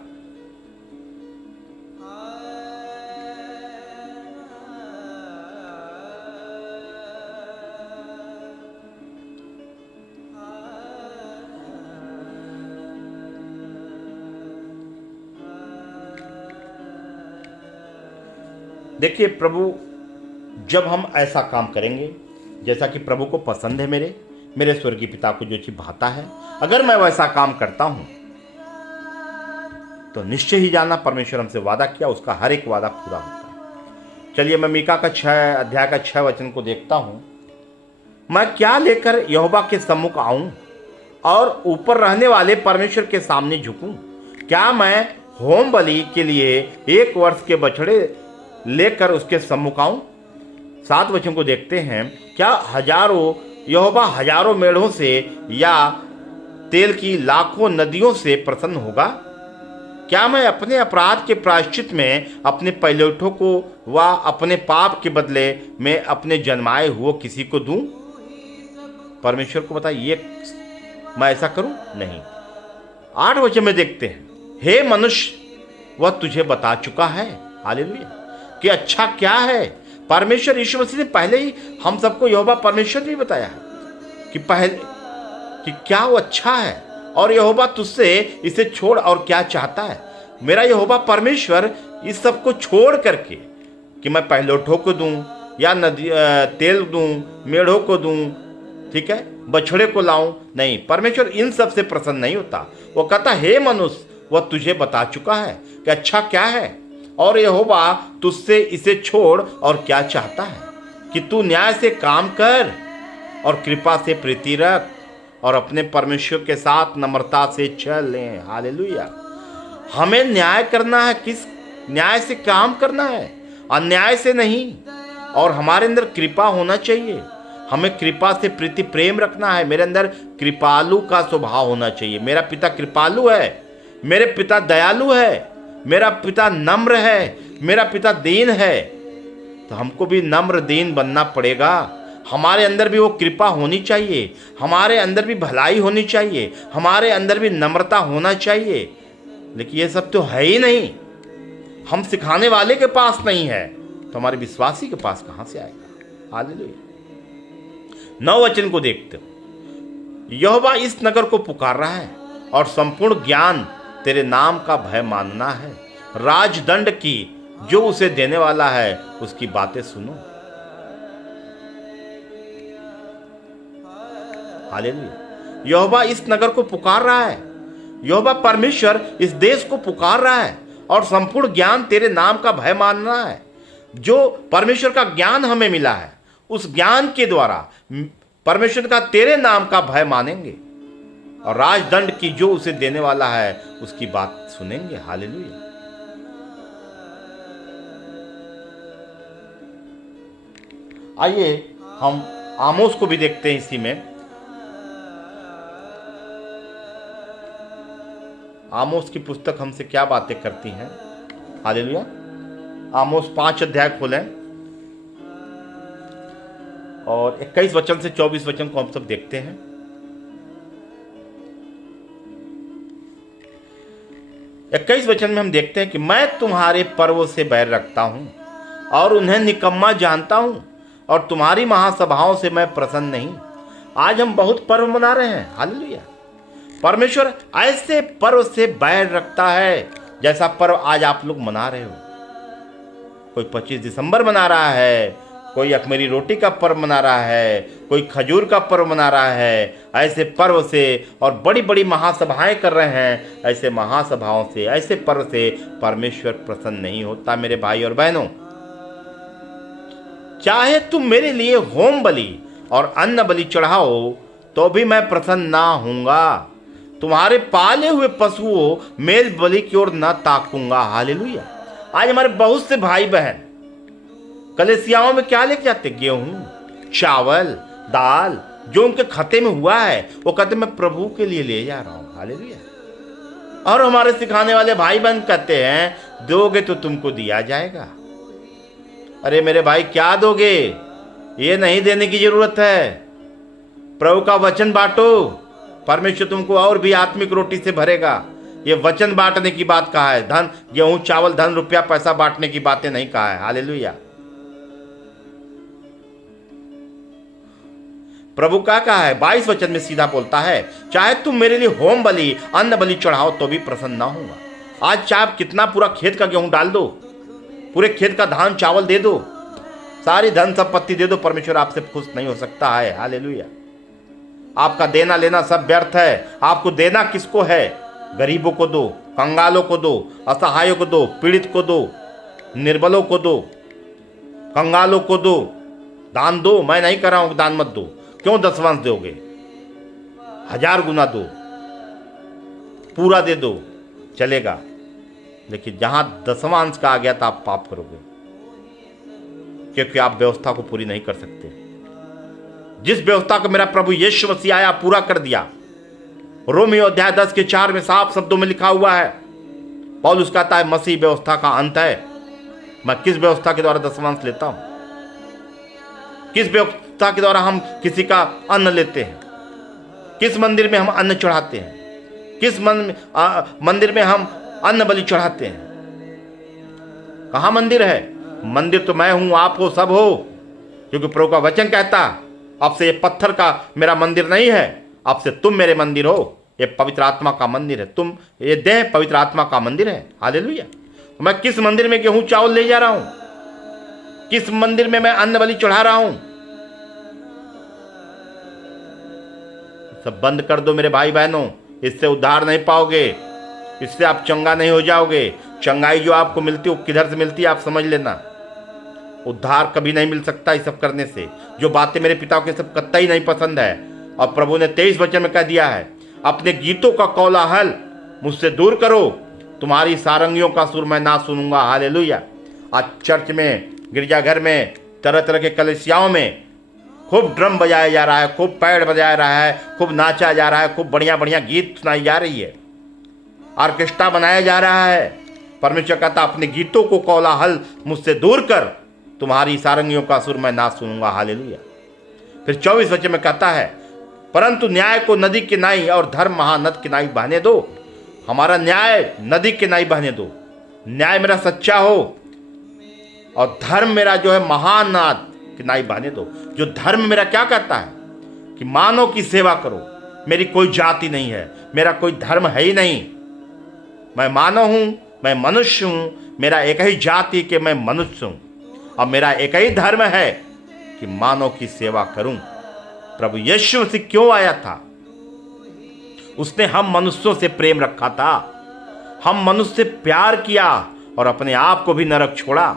देखिए, प्रभु जब हम ऐसा काम करेंगे जैसा कि प्रभु को पसंद है, मेरे स्वर्गीय पिता को जो चीज भाता है, अगर मैं वैसा काम करता हूं तो निश्चय ही जानना परमेश्वर हमसे वादा किया, उसका हर एक वादा पूरा होता है। चलिए मैं मीका का 6 अध्याय का 6 वचन को देखता हूं। मैं क्या लेकर यहोवा के सम्मुख आऊं और ऊपर रहने वाले परमेश्वर के सामने झुकूं? क्या मैं होम बलि के लिए 1 वर्ष के बछड़े लेकर उसके सम्मुख आऊं? 7 वचन को देखते हैं। क्या यहोवा हजारों मेढ़ों से या तेल की लाखों नदियों से प्रसन्न होगा? क्या मैं अपने अपराध के प्रायश्चित में अपने पहिलौठों को व अपने पाप के बदले में अपने जन्माए हुए किसी को दूं? परमेश्वर को बताइए, मैं ऐसा करूं? नहीं। 8 वचन में देखते हैं। हे मनुष्य, वह तुझे बता चुका है, हालेलुया, कि अच्छा क्या है। परमेश्वर यीशु मसीह ने पहले ही हम सबको यहोवा परमेश्वर भी बताया है कि क्या वो अच्छा है, और यहोवा तुझसे इसे छोड़ और क्या चाहता है। मेरा यहोवा परमेश्वर इस सब को छोड़ करके कि मैं पहिलौठों को दूं या तेल दूं, मेढ़ों को दूं, ठीक है, बछड़े को लाऊं, नहीं, परमेश्वर इन सब से प्रसन्न नहीं होता। वो कहता, हे मनुष्य, वह तुझे बता चुका है कि अच्छा क्या है, और यहोवा तुझसे इसे छोड़ और क्या चाहता है, कि तू न्याय से काम कर और कृपा से प्रीति रख और अपने परमेश्वर के साथ नम्रता से चल ले। हालेलुया। हमें न्याय करना है, किस न्याय से काम करना है, अन्याय से नहीं। और हमारे अंदर कृपा होना चाहिए, हमें कृपा से प्रीति प्रेम रखना है। मेरे अंदर कृपालु का स्वभाव होना चाहिए। मेरा पिता कृपालु है, मेरे पिता दयालु है, मेरा पिता नम्र है, मेरा पिता दीन है। तो हमको भी नम्र दीन बनना पड़ेगा। हमारे अंदर भी वो कृपा होनी चाहिए, हमारे अंदर भी भलाई होनी चाहिए, हमारे अंदर भी नम्रता होना चाहिए। लेकिन ये सब तो है ही नहीं, हम सिखाने वाले के पास नहीं है, तो हमारे विश्वासी के पास कहां से आएगा? हालेलुया। 9 वचन को देखते हो। यहोवा इस नगर को पुकार रहा है और संपूर्ण ज्ञान तेरे नाम का भय मानना है। राजदंड की जो उसे देने वाला है उसकी बातें सुनो। हालेलुया। यहोवा इस नगर को पुकार रहा है, यहोवा परमेश्वर इस देश को पुकार रहा है, और संपूर्ण ज्ञान तेरे नाम का भय मानना है। जो परमेश्वर का ज्ञान हमें मिला है उस ज्ञान के द्वारा परमेश्वर का तेरे नाम का भय मानेंगे और राजदंड की जो उसे देने वाला है उसकी बात सुनेंगे। हालेलुया। आइए हम आमोस को भी देखते हैं। इसी में आमोस की पुस्तक हमसे क्या बातें करती हैं। हालेलुया। आमोस 5 अध्याय खोलें और 21 वचन से 24 वचन को हम सब देखते हैं। इक्कीस वचन में हम देखते हैं कि मैं तुम्हारे पर्वों से बैर रखता हूं और उन्हें निकम्मा जानता हूं और तुम्हारी महासभाओं से मैं प्रसन्न नहीं। आज हम बहुत पर्व मना रहे हैं। हालेलुया। परमेश्वर ऐसे पर्व से बैर रखता है जैसा पर्व आज आप लोग मना रहे हो। कोई 25 दिसंबर मना रहा है, कोई अखमेरी रोटी का पर्व मना रहा है, कोई खजूर का पर्व मना रहा है। ऐसे पर्व से और बड़ी बड़ी महासभाएं कर रहे हैं। ऐसे महासभाओं से, ऐसे पर्व से परमेश्वर प्रसन्न नहीं होता। मेरे भाई और बहनों, चाहे तुम मेरे लिए होम बलि और अन्न बलि चढ़ाओ तो भी मैं प्रसन्न ना होऊंगा। तुम्हारे पाले हुए पशुओं मेल बलि की ओर न ताकूंगा। हालेलुया। आज हमारे बहुत से भाई बहन कलेसियाओं में क्या लेके जाते? गेहूं, चावल, दाल, जो उनके खाते में हुआ है वो कहते मैं प्रभु के लिए ले जा रहा हूं। हालेलुया। और हमारे सिखाने वाले भाई बहन कहते हैं दोगे तो तुमको दिया जाएगा। अरे मेरे भाई, क्या दोगे? ये नहीं देने की जरूरत है। प्रभु का वचन बांटो, परमेश्वर तुमको और भी आत्मिक रोटी से भरेगा। ये वचन बांटने की बात कहा है। धन, गेहूं, चावल, धन, रुपया, पैसा बांटने की बातें नहीं कहा है। हालेलुया। प्रभु क्या कहा है? 22 वचन में सीधा बोलता है, चाहे तुम मेरे लिए होम बलि, अन्न बलि चढ़ाओ तो भी प्रसन्न ना होगा। आज चाहे आप कितना पूरा खेत का गेहूं डाल दो, पूरे खेत का धान चावल दे दो, सारी धन संपत्ति दे दो, परमेश्वर आपसे खुश नहीं हो सकता है। हालेलुया। आपका देना लेना सब व्यर्थ है। आपको देना किसको है? गरीबों को दो, कंगालों को दो, असहायों को दो, पीड़ित को दो, निर्बलों को दो, कंगालों को दो। दान दो। मैं नहीं कर रहा हूं दान मत दो। क्यों 10वांश दोगे? 1000 गुना दो, पूरा दे दो, चलेगा। लेकिन जहां 10वांश का आ गया तो आप पाप करोगे, क्योंकि आप व्यवस्था को पूरी नहीं कर सकते। जिस व्यवस्था को मेरा प्रभु यीशु मसीह आया पूरा कर दिया। रोमियो अध्याय 10 के 4 में साफ शब्दों में लिखा हुआ है। पौलुस कहता है मसीह व्यवस्था का अंत है। मैं किस व्यवस्था के द्वारा 10वांश लेता हूं? किस व्यवस्था के द्वारा हम किसी का अन्न लेते हैं? किस मंदिर में हम अन्न चढ़ाते हैं? किस मंदिर में हम अन्न बलि चढ़ाते हैं? कहां मंदिर है? मंदिर तो मैं हूं, आप हो, सब हो। क्योंकि प्रभु का वचन कहता अब से ये पत्थर का मेरा मंदिर नहीं है, अब से तुम मेरे मंदिर हो। ये पवित्र आत्मा का मंदिर है। तुम, ये देह पवित्र आत्मा का मंदिर है। हालेलुया। तो मैं किस मंदिर में गेहूं चावल ले जा रहा हूं? किस मंदिर में मैं अन्न बलि चढ़ा रहा हूं? सब बंद कर दो मेरे भाई बहनों। इससे उद्धार नहीं पाओगे, इससे आप चंगा नहीं हो जाओगे। चंगाई जो आपको मिलती है वो किधर से मिलती है आप समझ लेना। उद्धार कभी नहीं मिल सकता इस सब करने से। जो बातें मेरे पिता के सब कतई नहीं पसंद है। और प्रभु ने 23 वचन में कह दिया है, अपने गीतों का कोलाहल मुझसे दूर करो, तुम्हारी सारंगियों का सुर मैं ना सुनूंगा। हालेलुया। आज चर्च में, गिरजाघर में, तरह तरह के कलीसियाओं में खूब ड्रम बजाया जा रहा है, खूब पैड बजाया रहा है, खूब नाचा जा रहा है, खूब बढ़िया बढ़िया गीत सुनाई जा रही है, ऑर्केस्ट्रा बनाया जा रहा है। परमेश्वर कहता अपने गीतों को कोलाहल मुझसे दूर कर, तुम्हारी सारंगियों का सुर मैं ना सुनूंगा। हालेलुया। फिर 24 वचन में कहता है, परंतु न्याय को नदी के नाई और धर्म महानद के नाई बहने दो। हमारा न्याय नदी के नाई बहने दो। न्याय मेरा सच्चा हो और धर्म मेरा जो है महानाद के नाई बहने दो। जो धर्म मेरा क्या कहता है कि मानव की सेवा करो। मेरी कोई जाति नहीं है, मेरा कोई धर्म है ही नहीं। मैं मानव हूं, मैं मनुष्य हूं। मेरा एक ही जाति के मैं मनुष्य हूं और मेरा एक ही धर्म है कि मानव की सेवा करूं। प्रभु यीशु मसीह क्यों आया था? उसने हम मनुष्यों से प्रेम रखा था, हम मनुष्य से प्यार किया और अपने आप को भी नरक छोड़ा।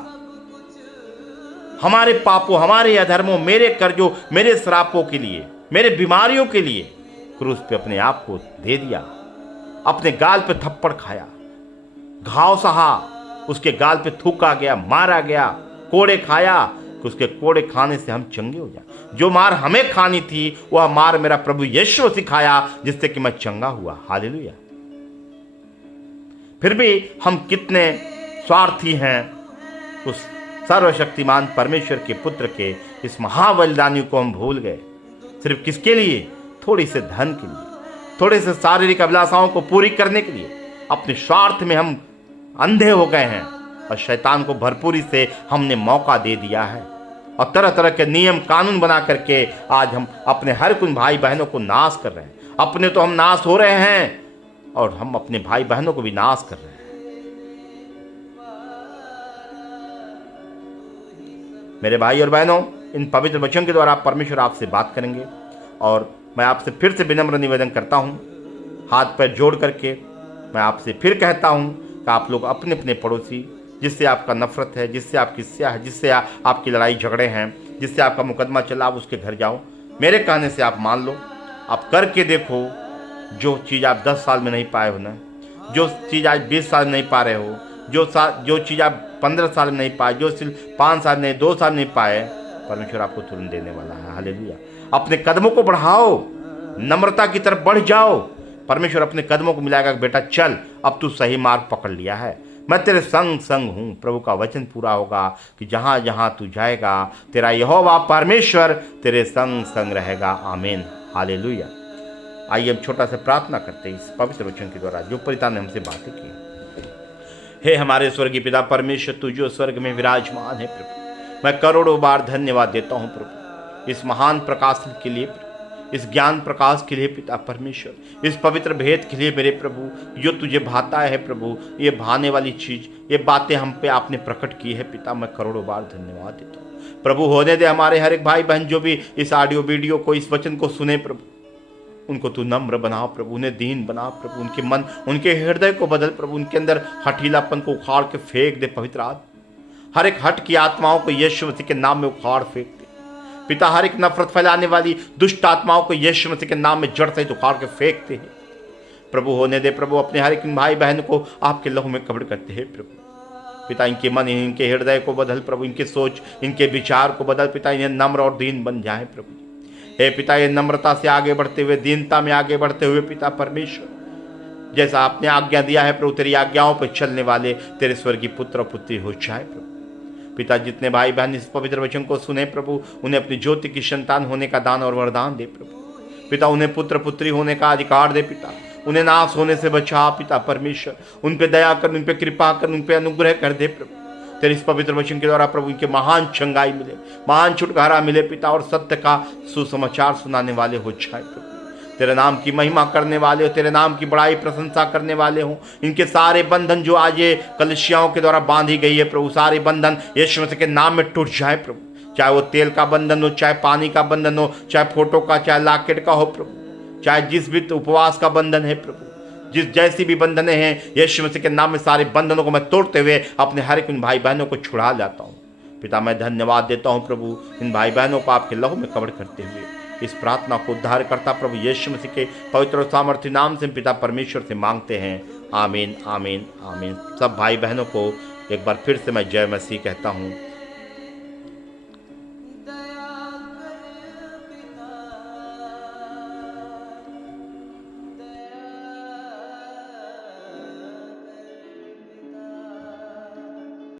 हमारे पापों, हमारे अधर्मों, मेरे कर्जों, मेरे श्रापों के लिए, मेरे बीमारियों के लिए क्रूस पे अपने आप को दे दिया। अपने गाल पे थप्पड़ खाया, घाव सहा, उसके गाल पे थूका गया, मारा गया, कोड़े खाया कि उसके कोड़े खाने से हम चंगे हो जाए। जो मार हमें खानी थी वह मार मेरा प्रभु यीशु सिखाया, जिससे कि मैं चंगा हुआ। हालेलुया। फिर भी हम कितने स्वार्थी हैं, उस सर्वशक्तिमान परमेश्वर के पुत्र के इस महाबलिदानी को हम भूल गए। सिर्फ किसके लिए? थोड़ी से धन के लिए, थोड़े से शारीरिक अभिलाषाओं को पूरी करने के लिए अपने स्वार्थ में हम अंधे हो गए हैं और शैतान को भरपूरी से हमने मौका दे दिया है और तरह तरह के नियम कानून बना करके आज हम अपने हर कुछ भाई बहनों को नाश कर रहे हैं। अपने तो हम नाश हो रहे हैं और हम अपने भाई बहनों को भी नाश कर रहे हैं। मेरे भाई और बहनों, इन पवित्र वचन के द्वारा परमेश्वर आपसे बात करेंगे और मैं आपसे फिर से विनम्र निवेदन करता हूं, हाथ पैर जोड़ करके मैं आपसे फिर कहता हूं कि आप लोग अपने अपने पड़ोसी, जिससे आपका नफरत है, जिससे आपकी स्या है, जिससे आपकी लड़ाई झगड़े हैं, जिससे आपका मुकदमा चला, आप उसके घर जाओ। मेरे कहने से आप मान लो, आप करके देखो। जो चीज़ आप 10 साल में नहीं पाए हो ना, जो चीज़ आज 20 साल में नहीं पा रहे हो, जो चीज़ आप 15 साल में नहीं पाए, जो सिर्फ 5 साल नहीं, 2 साल नहीं पाए, परमेश्वर आपको तुरंत देने वाला है। हालेलुया। अपने कदमों को बढ़ाओ, नम्रता की तरफ बढ़ जाओ। परमेश्वर अपने कदमों को मिलाएगा, बेटा चल, अब तू सही मार्ग पकड़ लिया है, मैं तेरे संग संग हूँ। प्रभु का वचन पूरा होगा कि जहाँ जहाँ तू जाएगा तेरा यहोवा परमेश्वर तेरे संग संग रहेगा। आमीन। हालेलुया। आइए हम छोटा सा प्रार्थना करते हैं इस पवित्र वचन के द्वारा जो पिता ने हमसे बातें की। हे हमारे स्वर्गीय पिता परमेश्वर, तू जो स्वर्ग में विराजमान है प्रभु, मैं करोड़ों बार धन्यवाद देता हूँ प्रभु, इस महान प्रकाशन के लिए, इस ज्ञान प्रकाश के लिए पिता परमेश्वर, इस पवित्र भेद के लिए मेरे प्रभु, जो तुझे भाता है प्रभु, ये भाने वाली चीज, ये बातें हम पे आपने प्रकट की है पिता, मैं करोड़ों बार धन्यवाद देता हूँ प्रभु। होने दे हमारे हर एक भाई बहन जो भी इस ऑडियो वीडियो को, इस वचन को सुने प्रभु, उनको तू नम्र बनाओ प्रभु, उन्हें दीन बना प्रभु, उनके मन, उनके हृदय को बदल प्रभु, उनके अंदर हठीलापन को उखाड़ के फेंक दे पवित्र आत्मा। हर एक हट की आत्माओं को यीशु मसीह के नाम में उखाड़ फेंक दे पिता। हर एक नफरत फैलाने वाली दुष्ट आत्माओं को यीशु मसीह के नाम में जड़ सहित उखाड़ के फेंकते हैं प्रभु। होने दे प्रभु, अपने हर एक भाई बहन को आपके लहू में कब्र करते हैं प्रभु। पिता इनके मन, इनके हृदय को बदल प्रभु, इनके सोच, इनके विचार को बदल पिता, इन्हें नम्र और दीन बन जाए प्रभु। हे पिता, ये नम्रता से आगे बढ़ते हुए, दीनता में आगे बढ़ते हुए पिता परमेश्वर, जैसा आपने आज्ञा दिया है प्रभु, तेरी आज्ञाओं पर चलने वाले तेरे स्वर्गीय पुत्र और पुत्री हो जाए प्रभु। पिता, जितने भाई बहन इस पवित्र वचन को सुने प्रभु, उन्हें अपनी ज्योति की संतान होने का दान और वरदान दे प्रभु। पिता, उन्हें पुत्र पुत्री होने का अधिकार दे पिता, उन्हें नाश होने से बचा पिता परमेश्वर। उन पे दया कर, उन पे कृपा कर, उन पे अनुग्रह कर दे प्रभु। तेरे इस पवित्र वचन के द्वारा प्रभु इनके महान चंगाई मिले, महान छुटकारा मिले पिता, और सत्य का सुसमाचार सुनाने वाले हो जाए प्रभु। तेरे नाम की महिमा करने वाले हो, तेरे नाम की बड़ाई प्रशंसा करने वाले हो। इनके सारे बंधन जो आज ये कलशियाओं के द्वारा बांधी गई है प्रभु, सारे बंधन यीशु मसीह के नाम में टूट जाए प्रभु। चाहे वो तेल का बंधन हो, चाहे पानी का बंधन हो, चाहे फोटो का, चाहे लॉकेट का हो प्रभु, चाहे जिस भी उपवास का बंधन है प्रभु, जिस जैसी भी बंधने हैं, यीशु मसीह के नाम में सारे बंधनों को मैं तोड़ते हुए अपने हर एक उन भाई बहनों को छुड़ा लाता हूँ पिता। मैं धन्यवाद देता हूँ प्रभु, इन भाई बहनों को आपके लहू में कब्र करते हुए इस प्रार्थना को उद्धार करता प्रभु यीशु मसीह के पवित्र और सामर्थ्य नाम से पिता परमेश्वर से मांगते हैं। आमीन, आमीन, आमीन। सब भाई बहनों को एक बार फिर से मैं जय मसीह कहता हूँ।